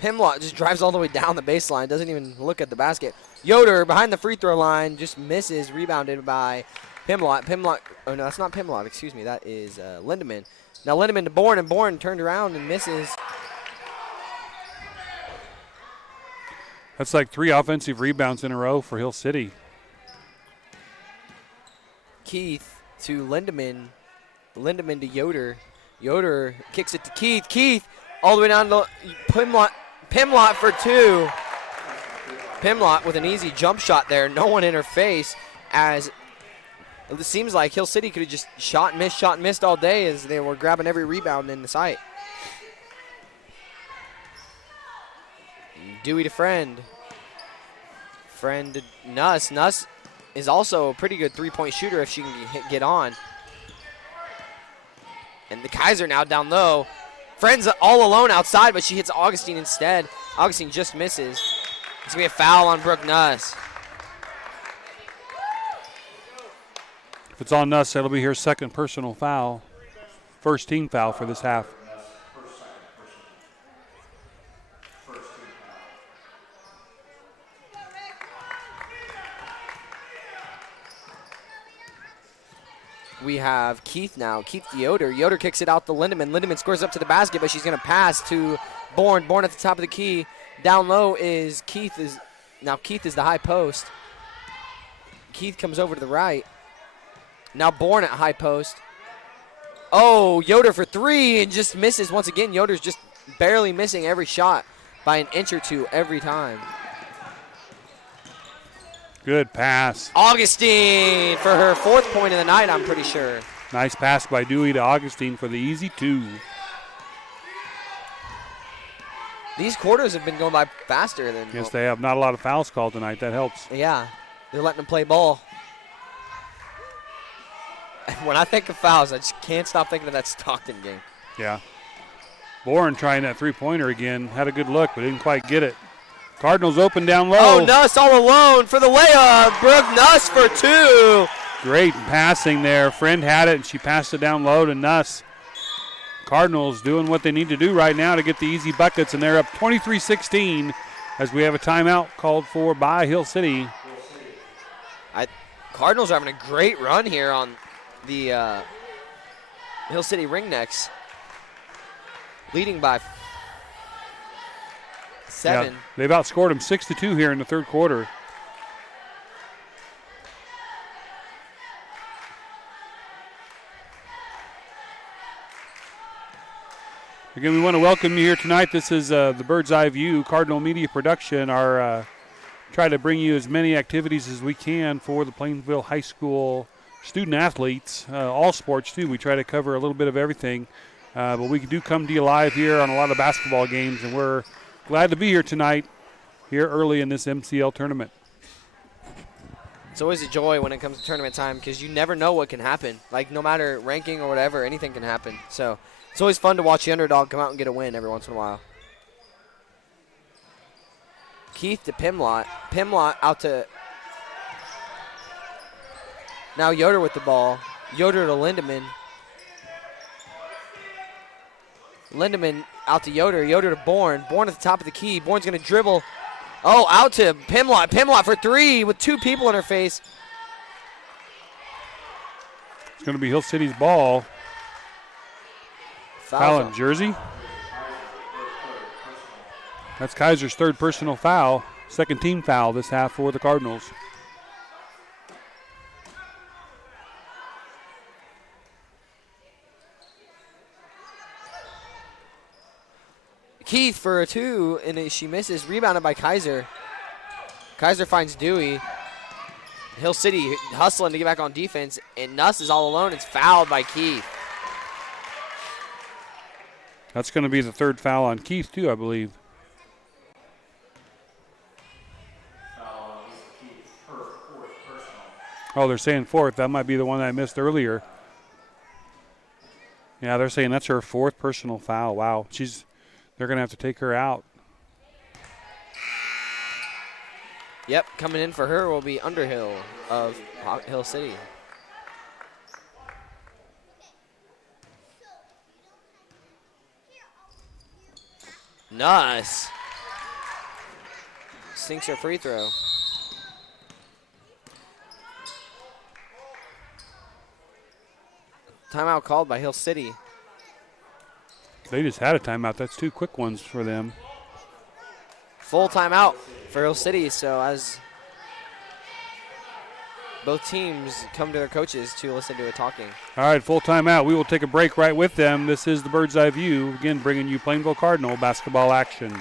Pimlott just drives all the way down the baseline, doesn't even look at the basket. Yoder behind the free throw line just misses, rebounded by Pimlott. Oh no, that's not Pimlott, excuse me, that is Lindemann. Now Lindemann to Bourne, and Bourne turned around and misses. That's like 3 offensive rebounds in a row for Hill City. Keith to Lindemann. Lindemann to Yoder. Yoder kicks it to Keith. Keith all the way down to Pimlott for 2. Pimlott with an easy jump shot there. No one in her face, as it seems like Hill City could have just shot and missed all day as they were grabbing every rebound in the sight. Dewey to Friend. Friend to Nuss. Nuss is also a pretty good three-point shooter if she can get on. And the Kaiser now down low. Friends all alone outside, but she hits Augustine instead. Augustine just misses. It's going to be a foul on Brooke Nuss. If it's on Nuss, that'll be her second personal foul. First team foul for this half. We have Keith now. Keith to Yoder. Yoder kicks it out to Lindemann. Lindemann scores up to the basket, but she's going to pass to Bourne. Bourne at the top of the key. Down low is Keith. Keith is the high post. Keith comes over to the right. Now Bourne at high post. Oh, Yoder for three and just misses once again. Yoder's just barely missing every shot by an inch or two every time. Good pass. Augustine for her fourth point of the night, I'm pretty sure. Nice pass by Dewey to Augustine for the easy two. These quarters have been going by faster than. Yes, they have. Not a lot of fouls called tonight. That helps. Yeah, they're letting them play ball. When I think of fouls, I just can't stop thinking of that Stockton game. Yeah. Bourne trying that three-pointer again. Had a good look, but didn't quite get it. Cardinals open down low. Oh, Nuss all alone for the layup. Brooke Nuss for two. Great passing there. Friend had it, and she passed it down low to Nuss. Cardinals doing what they need to do right now to get the easy buckets, and they're up 23-16 as we have a timeout called for by Hill City. Cardinals are having a great run here on the Hill City Ringnecks, leading by 7. Yeah, they've outscored them 6-2 here in the third quarter. Again, we want to welcome you here tonight. This is the Bird's Eye View Cardinal Media Production. Our try to bring you as many activities as we can for the Plainville High School student athletes, all sports too. We try to cover a little bit of everything, but we do come to you live here on a lot of basketball games, and we're glad to be here tonight, here early in this MCL tournament. It's always a joy when it comes to tournament time because you never know what can happen. Like, no matter ranking or whatever, anything can happen. So it's always fun to watch the underdog come out and get a win every once in a while. Keith to Pimlott. Pimlott out to now Yoder with the ball. Yoder to Lindemann. Lindemann out to Yoder. Yoder to Bourne. Bourne at the top of the key. Bourne's going to dribble. Oh, out to Pimlott. Pimlott for three with two people in her face. It's going to be Hill City's ball. Foul in Jersey. That's Kaiser's third personal foul. Second team foul this half for the Cardinals. Keith for a two, and she misses. Rebounded by Kaiser. Kaiser finds Dewey. Hill City hustling to get back on defense, and Nuss is all alone. It's fouled by Keith. That's going to be the third foul on Keith, too, I believe. Oh, they're saying fourth. That might be the one I missed earlier. Yeah, they're saying that's her fourth personal foul. Wow. They're going to have to take her out. Yep, coming in for her will be Underhill of Hill City. Nice. Sinks her free throw. Timeout called by Hill City. They just had a timeout. That's two quick ones for them. Full timeout for Hill City, so as both teams come to their coaches to listen to it talking. All right, full timeout. We will take a break right with them. This is the Bird's Eye View, again bringing you Plainville Cardinal basketball action.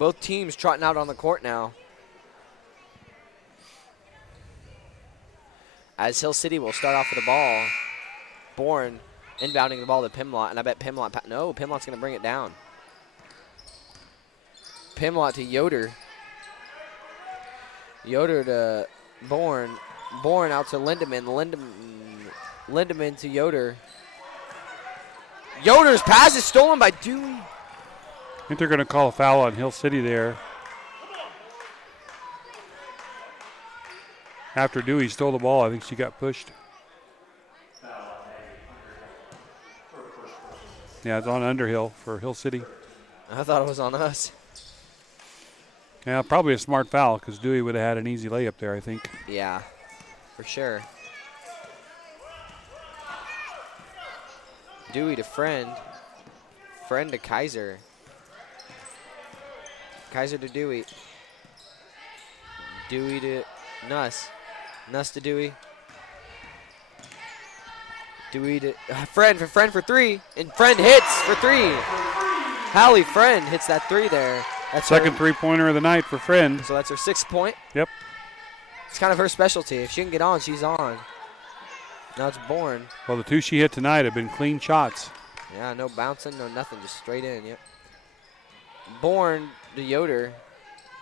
Both teams trotting out on the court now. As Hill City will start off with the ball. Bourne inbounding the ball to Pimlott, and I bet Pimlott, no, Pimlott's going to bring it down. Pimlott to Yoder. Yoder to Bourne. Bourne out to Lindemann. Lindemann to Yoder. Yoder's pass is stolen by Dewey. I think they're going to call a foul on Hill City there. After Dewey stole the ball, I think she got pushed. Yeah, it's on Underhill for Hill City. I thought it was on us. Yeah, probably a smart foul because Dewey would have had an easy layup there, I think. Yeah, for sure. Dewey to Friend. Friend to Kaiser. Kaiser to Dewey. Dewey to Nuss. Nuss to Dewey. Dewey to Friend for three. And Friend hits for three. Hallie Friend hits that three there. That's second her, three-pointer of the night for Friend. So that's her 6th point. Yep. It's kind of her specialty. If she can get on, she's on. Now it's Bourne. Well, the two she hit tonight have been clean shots. Yeah, no bouncing, no nothing, just straight in, yep. Bourne to Yoder.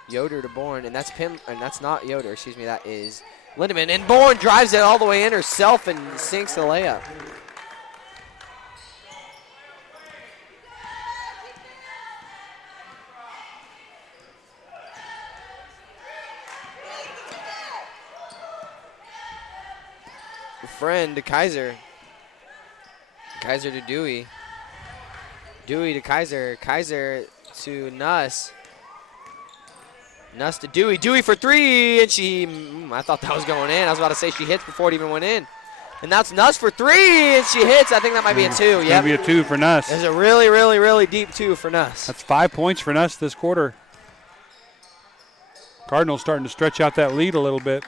Yoder to Bourne, and that's that's not Yoder, excuse me, that is Lindemann. And Bourne drives it all the way in herself and sinks the layup. Friend to Kaiser. Kaiser to Dewey. Dewey to Kaiser. Kaiser to Nuss. Nuss to Dewey. Dewey for three, and she, I thought that was going in. I was about to say she hits before it even went in. And that's Nuss for three, and she hits. I think that might be a two. Yeah, be a two for Nuss. There's a really, really, really deep two for Nuss. That's 5 points for Nuss this quarter. Cardinals starting to stretch out that lead a little bit.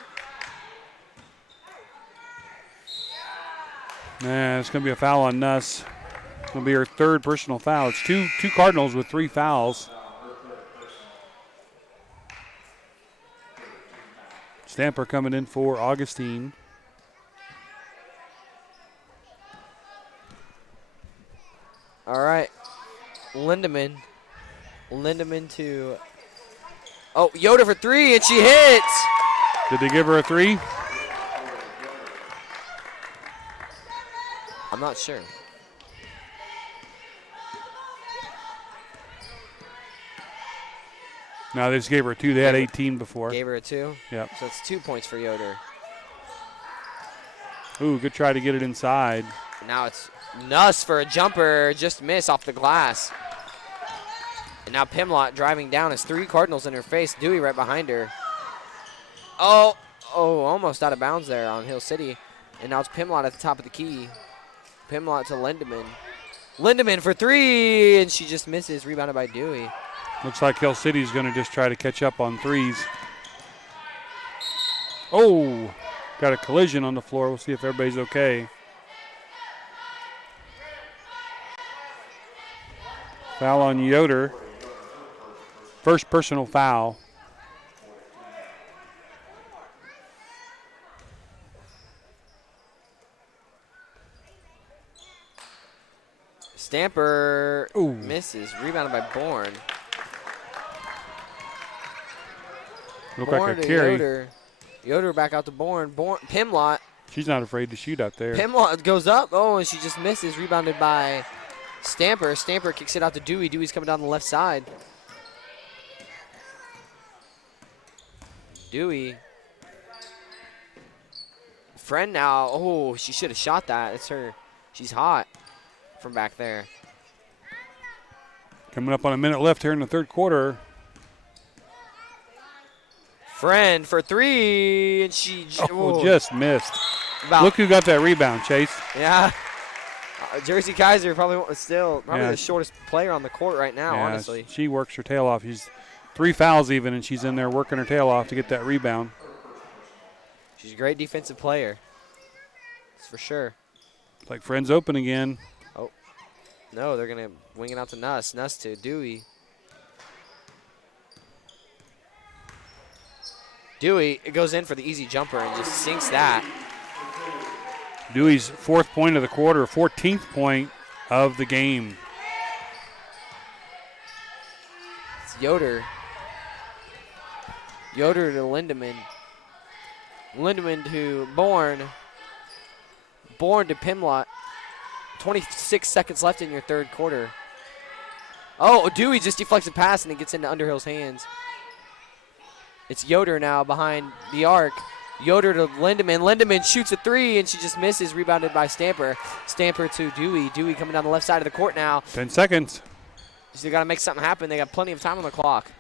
Nah, it's going to be a foul on Nuss. It's going to be her 3rd personal foul. It's two Cardinals with 3 fouls. Stamper coming in for Augustine. All right. Lindemann. Lindemann to, oh, Yoder for three, and she hits. Did they give her a 3? I'm not sure. No, they just gave her a 2. They had 18 before. Gave her a 2? Yep. So it's 2 points for Yoder. Ooh, good try to get it inside. Now it's Nuss for a jumper, just miss off the glass. And now Pimlott driving down has 3 Cardinals in her face. Dewey right behind her. Oh, almost out of bounds there on Hill City. And now it's Pimlott at the top of the key. Pimlott to Lindemann. Lindemann for 3, and she just misses, rebounded by Dewey. Looks like Hill City's going to just try to catch up on 3s. Oh, got a collision on the floor. We'll see if everybody's okay. Foul on Yoder. First personal foul. Stamper Ooh. misses, rebounded by Bourne. Looked Bourne like a to carry. Yoder. Yoder back out to Bourne. Pimlott. She's not afraid to shoot out there. Pimlott goes up. Oh, and she just misses, rebounded by Stamper. Stamper kicks it out to Dewey. Dewey's coming down the left side. Dewey. Friend now. Oh, she should have shot that. It's her. She's hot from back there. Coming up on a minute left here in the 3rd quarter. Friend for 3, and she Just missed. Look who got that rebound, Chase. Yeah. Jersey Kaiser probably still Yeah. the shortest player on the court right now, Yeah, honestly. she works her tail off. She's 3 fouls even, and she's in there working her tail off to get that rebound. She's a great defensive player. That's for sure. Like Friends open again. No, they're going to wing it out to Nuss. Nuss to Dewey. Dewey, it goes in for the easy jumper and just sinks that. Dewey's 4th point of the quarter, 14th point of the game. It's Yoder. Yoder to Lindemann. Lindemann to Bourne. Bourne to Pimlott. 26 seconds left in your 3rd quarter. Oh, Dewey just deflects a pass and it gets into Underhill's hands. It's Yoder now behind the arc. Yoder to Lindemann. Lindemann shoots a 3 and she just misses, rebounded by Stamper. Stamper to Dewey. Dewey coming down the left side of the court now. 10 seconds. So they got to make something happen. They got plenty of time on the clock.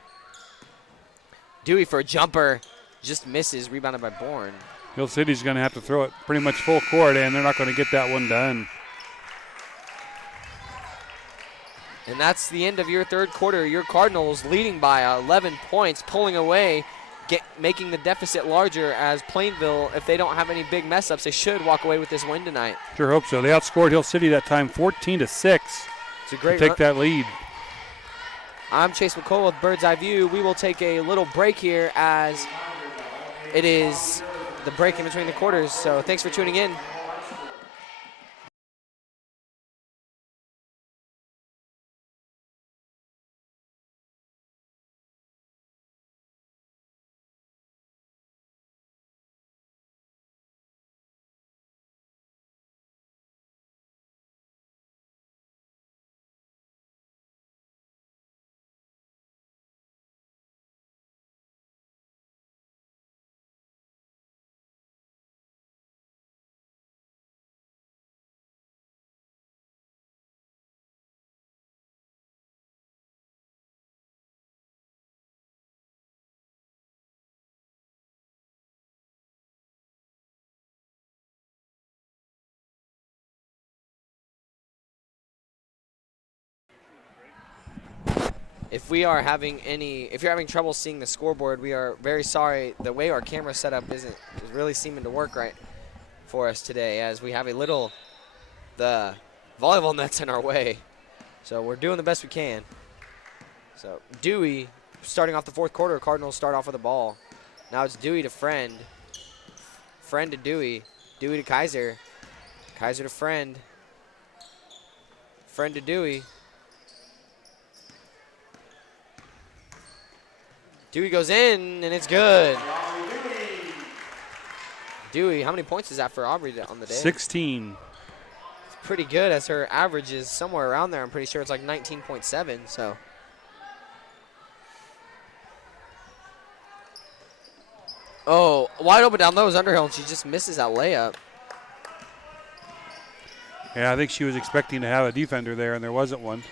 Dewey for a jumper. Just misses, rebounded by Bourne. Hill City's going to have to throw it pretty much full court, and they're not going to get that one done. And that's the end of your 3rd quarter. Your Cardinals leading by 11 points, pulling away, making the deficit larger as Plainville, if they don't have any big mess-ups, they should walk away with this win tonight. Sure hope so. They outscored Hill City that time 14-6 It's a great to take that lead. I'm Chase McCullough with Bird's Eye View. We will take a little break here as it is the break in between the quarters. So thanks for tuning in. If you're having trouble seeing the scoreboard, we are very sorry. The way our camera setup is really seeming to work right for us today, as we have the volleyball net's in our way. So we're doing the best we can. So Dewey, starting off the 4th quarter, Cardinals start off with the ball. Now it's Dewey to Friend. Friend to Dewey. Dewey to Kaiser. Kaiser to Friend. Friend to Dewey. Dewey goes in, and it's good. Dewey, how many points is that for Aubrey on the day? 16. It's pretty good, as her average is somewhere around there. I'm pretty sure it's like 19.7, so. Oh, wide open down low is Underhill, and she just misses that layup. Yeah, I think she was expecting to have a defender there, and there wasn't one.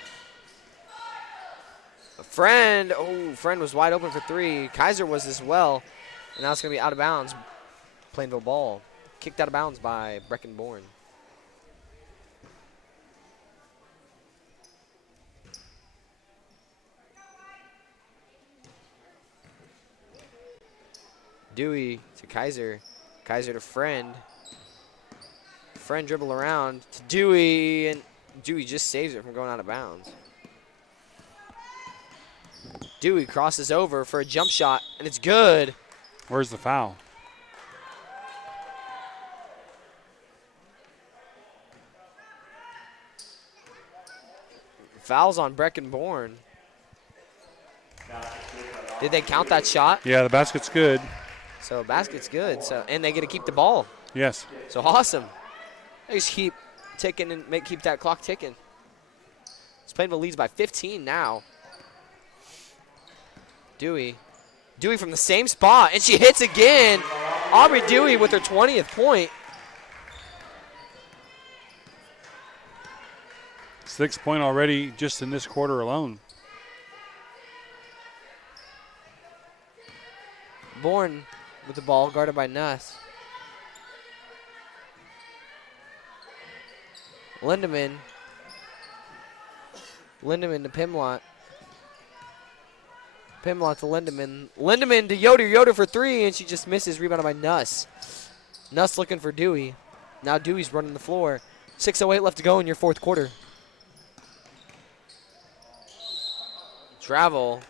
Friend was wide open for 3. Kaiser was as well, and now it's going to be out of bounds. Plainville ball. Kicked out of bounds by Brecken Bourne. Dewey to Kaiser. Kaiser to Friend. Friend dribble around to Dewey, and Dewey just saves it from going out of bounds. Dewey crosses over for a jump shot, and it's good. Where's the foul? Foul's on Brecken Bourne. Did they count that shot? Yeah, the basket's good. So basket's good. So, and they get to keep the ball. Yes. So awesome. They just keep ticking and keep that clock ticking. Plainville leads by 15 now. Dewey from the same spot, and she hits again. Aubrey Dewey with her 20th point. 6 point already just in this quarter alone. Bourne with the ball, guarded by Nuss. Lindemann to Pimlott. Pimlott to Lindemann. Lindemann to Yoder. Yoder for 3, and she just misses. Rebounded by Nuss. Nuss looking for Dewey. Now Dewey's running the floor. 6:08 left to go in your 4th quarter. Travel.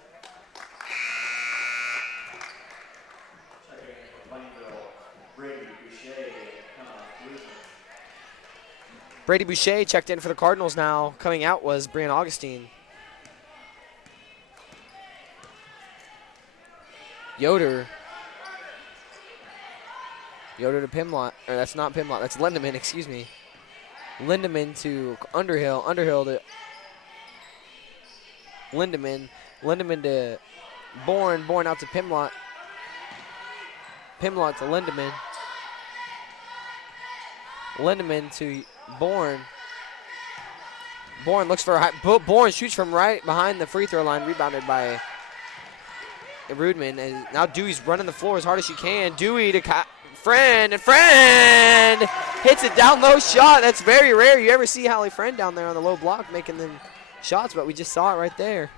Brady Boucher checked in for the Cardinals now. Coming out was Brian Augustine. Yoder. Yoder to Pimlott. Or that's not Pimlott. That's Lindemann, excuse me. Lindemann to Underhill. Underhill to Lindemann. Lindemann to Bourne. Bourne out to Pimlott. Pimlott to Lindemann. Lindemann to Bourne. Bourne looks for a high. Bourne shoots from right behind the free throw line. Rebounded by Rudman. And now Dewey's running the floor as hard as she can. Dewey to Friend. And Friend hits a down low shot. That's very rare. You ever see Hallie Friend down there on the low block making them shots, but we just saw it right there.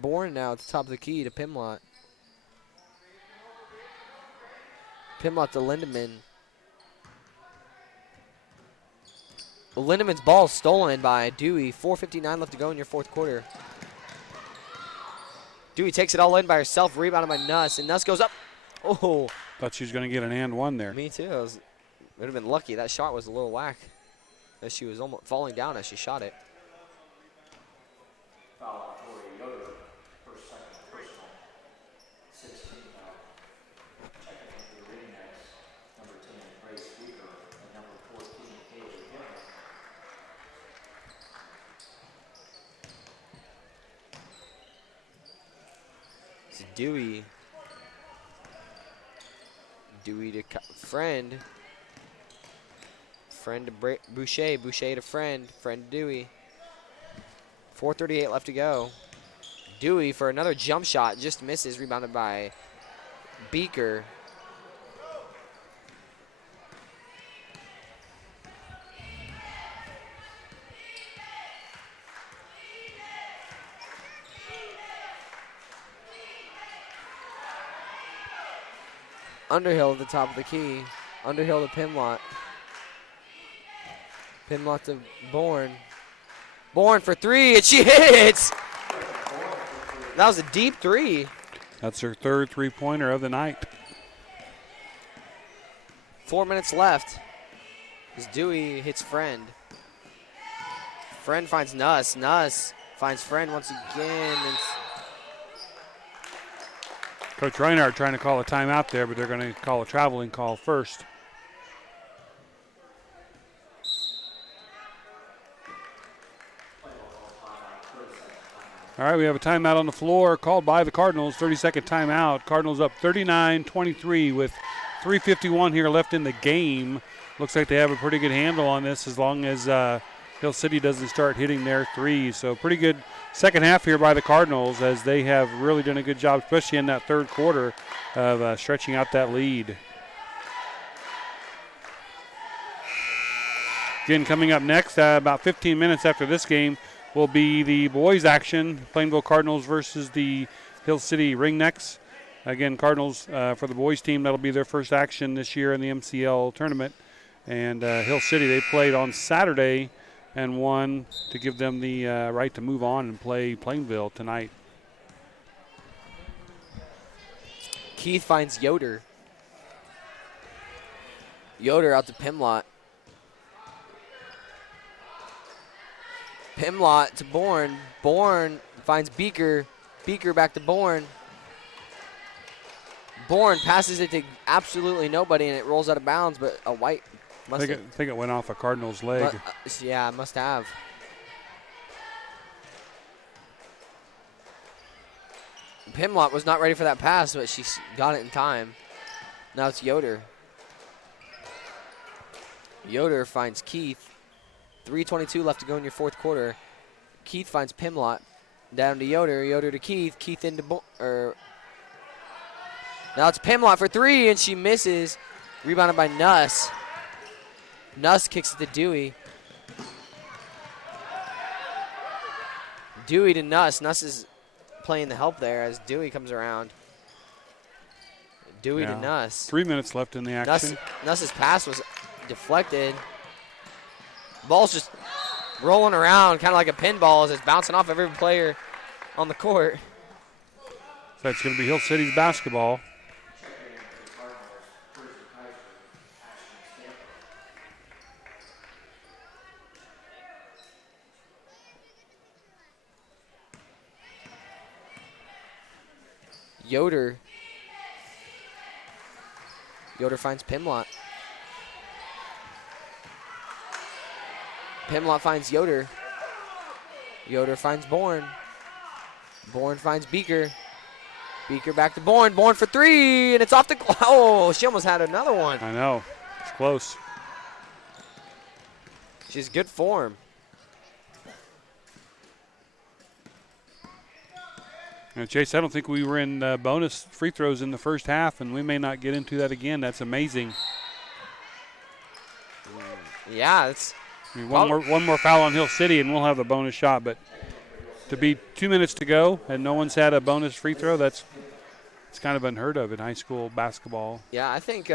Bourne now at the top of the key to Pimlott. Pimlott to Lindemann. Lindemann's ball stolen by Dewey. 4:59 left to go in your fourth quarter. Dewey takes it all in by herself, rebounded by Nuss, and Nuss goes up. Oh. Thought she was going to get an and one there. Me too. Would have been lucky. That shot was a little whack as she was almost falling down as she shot it. Foul on Tori Yoder. First, second, personal. 16 foul. Checking in for the reading next. Number 10, Grace Weaver. And number 14, Haley Hill. It's Dewey. Dewey to Friend. Friend to Boucher. Boucher to Friend. Friend to Dewey. 4:38 left to go. Dewey for another jump shot. Just misses. Rebounded by Beaker. Underhill at the top of the key. Underhill to Pimlott. Pimlott to Bourne. Bourne for three, and she hits! That was a deep three. That's her third three-pointer of the night. 4 minutes left. As Dewey hits Friend. Friend finds Nuss. Nuss finds Friend once again. And Coach Reinhardt trying to call a timeout there, but they're going to call a traveling call first. All right, we have a timeout on the floor called by the Cardinals, 30-second timeout. Cardinals up 39-23 with 3:51 here left in the game. Looks like they have a pretty good handle on this as long as Hill City doesn't start hitting their threes. So pretty good second half here by the Cardinals as they have really done a good job, especially in that third quarter, of stretching out that lead. Again, coming up next, about 15 minutes after this game, will be the boys' action, Plainville Cardinals versus the Hill City Ringnecks. Again, Cardinals for the boys' team, that'll be their first action this year in the MCL tournament. And Hill City, they played on Saturday and won to give them the right to move on and play Plainville tonight. Keith finds Yoder. Yoder out to Pimlott. Pimlott to Bourne. Bourne finds Beaker. Beaker back to Bourne. Bourne passes it to absolutely nobody, and it rolls out of bounds, but a white must I think it went off a Cardinals leg. Yeah, must have. Pimlott was not ready for that pass, but she got it in time. Now it's Yoder. Yoder finds Keith. 3:22 left to go in your fourth quarter. Keith finds Pimlott. Down to Yoder. Yoder to Keith. Keith into now it's Pimlott for three, and she misses. Rebounded by Nuss. Nuss kicks it to Dewey. Dewey to Nuss. Nuss is playing the help there as Dewey comes around. Dewey to Nuss. 3 minutes left in the action. Nuss's pass was deflected. Ball's just rolling around, kind of like a pinball as it's bouncing off every player on the court. So it's going to be Hill City's basketball. Yoder finds Pimlott. Pimlott finds Yoder. Yoder finds Bourne. Bourne finds Beaker. Beaker back to Bourne. Bourne for three, and it's off the. Oh, she almost had another one. I know. It's close. She's good form. And Chase, I don't think we were in bonus free throws in the first half, and we may not get into that again. That's amazing. Yeah, it's. I mean, one more foul on Hill City, and we'll have a bonus shot. But to be 2 minutes to go and no one's had a bonus free throw, it's kind of unheard of in high school basketball. Yeah, I think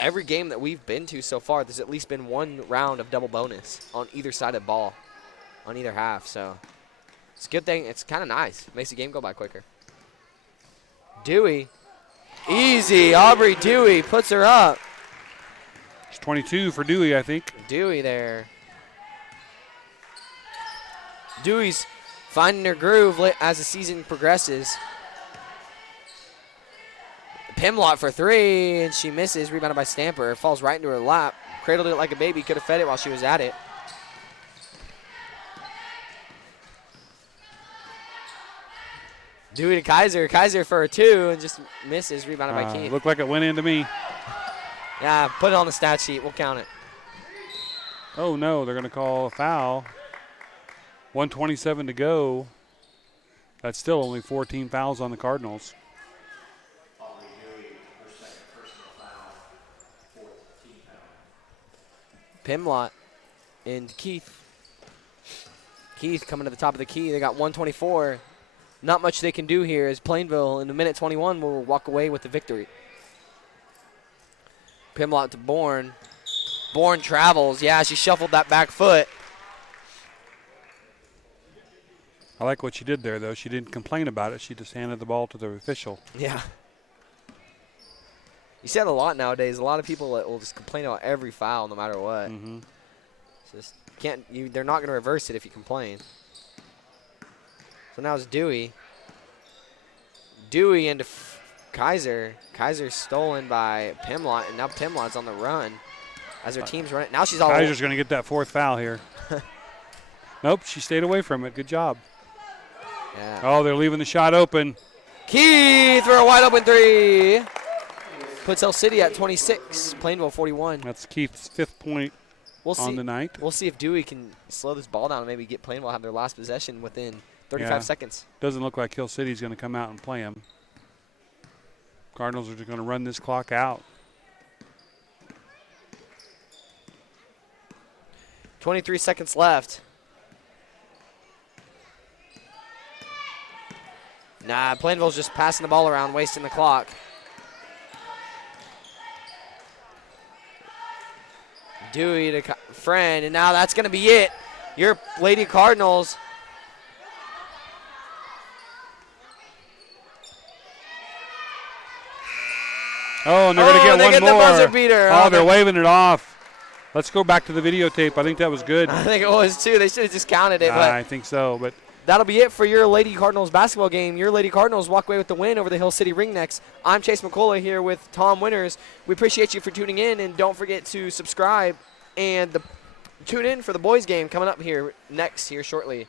every game that we've been to so far, there's at least been one round of double bonus on either side of the ball, on either half. So it's a good thing. It's kind of nice. Makes the game go by quicker. Dewey. Easy. Aubrey Dewey puts her up. It's 22 for Dewey, I think. Dewey there. Dewey's finding her groove as the season progresses. Pimlott for three, and she misses. Rebounded by Stamper. Falls right into her lap. Cradled it like a baby. Could have fed it while she was at it. Dewey to Kaiser. Kaiser for a two, and just misses. Rebounded by Keith. Looked like it went into me. Yeah, put it on the stat sheet. We'll count it. Oh, no, they're going to call a foul. 1:27 to go. That's still only 14 fouls on the Cardinals. Pimlott and Keith. Keith coming to the top of the key. They got 124. Not much they can do here as Plainville in the minute 21 will walk away with the victory. Pimlott to Bourne. Bourne travels. Yeah, she shuffled that back foot. I like what she did there, though. She didn't complain about it. She just handed the ball to the official. Yeah. You see that a lot nowadays. A lot of people that will just complain about every foul no matter what. Mm-hmm. Just they're not going to reverse it if you complain. So now it's Dewey. Dewey into Kaiser. Kaiser stolen by Pimlott, and now Pimlott's on the run as her team's running. Now she's all Kaiser's going to get that fourth foul here. Nope, she stayed away from it. Good job. Yeah. Oh, they're leaving the shot open. Keith for a wide open three. Puts Hill City at 26. Plainville 41. That's Keith's 5th point on the night. We'll see if Dewey can slow this ball down and maybe get Plainville have their last possession within 35 seconds. Doesn't look like Hill City's going to come out and play him. Cardinals are just going to run this clock out. 23 seconds left. Nah, Plainville's just passing the ball around, wasting the clock. Dewey to Friend, and now that's going to be it. Your Lady Cardinals. Oh, and they're going to get one get more. The buzzer beater. Oh, they're waving it off. Let's go back to the videotape. I think that was good. I think it was too. They should have just counted it. But I think so, but that'll be it for your Lady Cardinals basketball game. Your Lady Cardinals walk away with the win over the Hill City Ringnecks. I'm Chase McCullough here with Tom Winters. We appreciate you for tuning in, and don't forget to subscribe and tune in for the boys game coming up here next here shortly.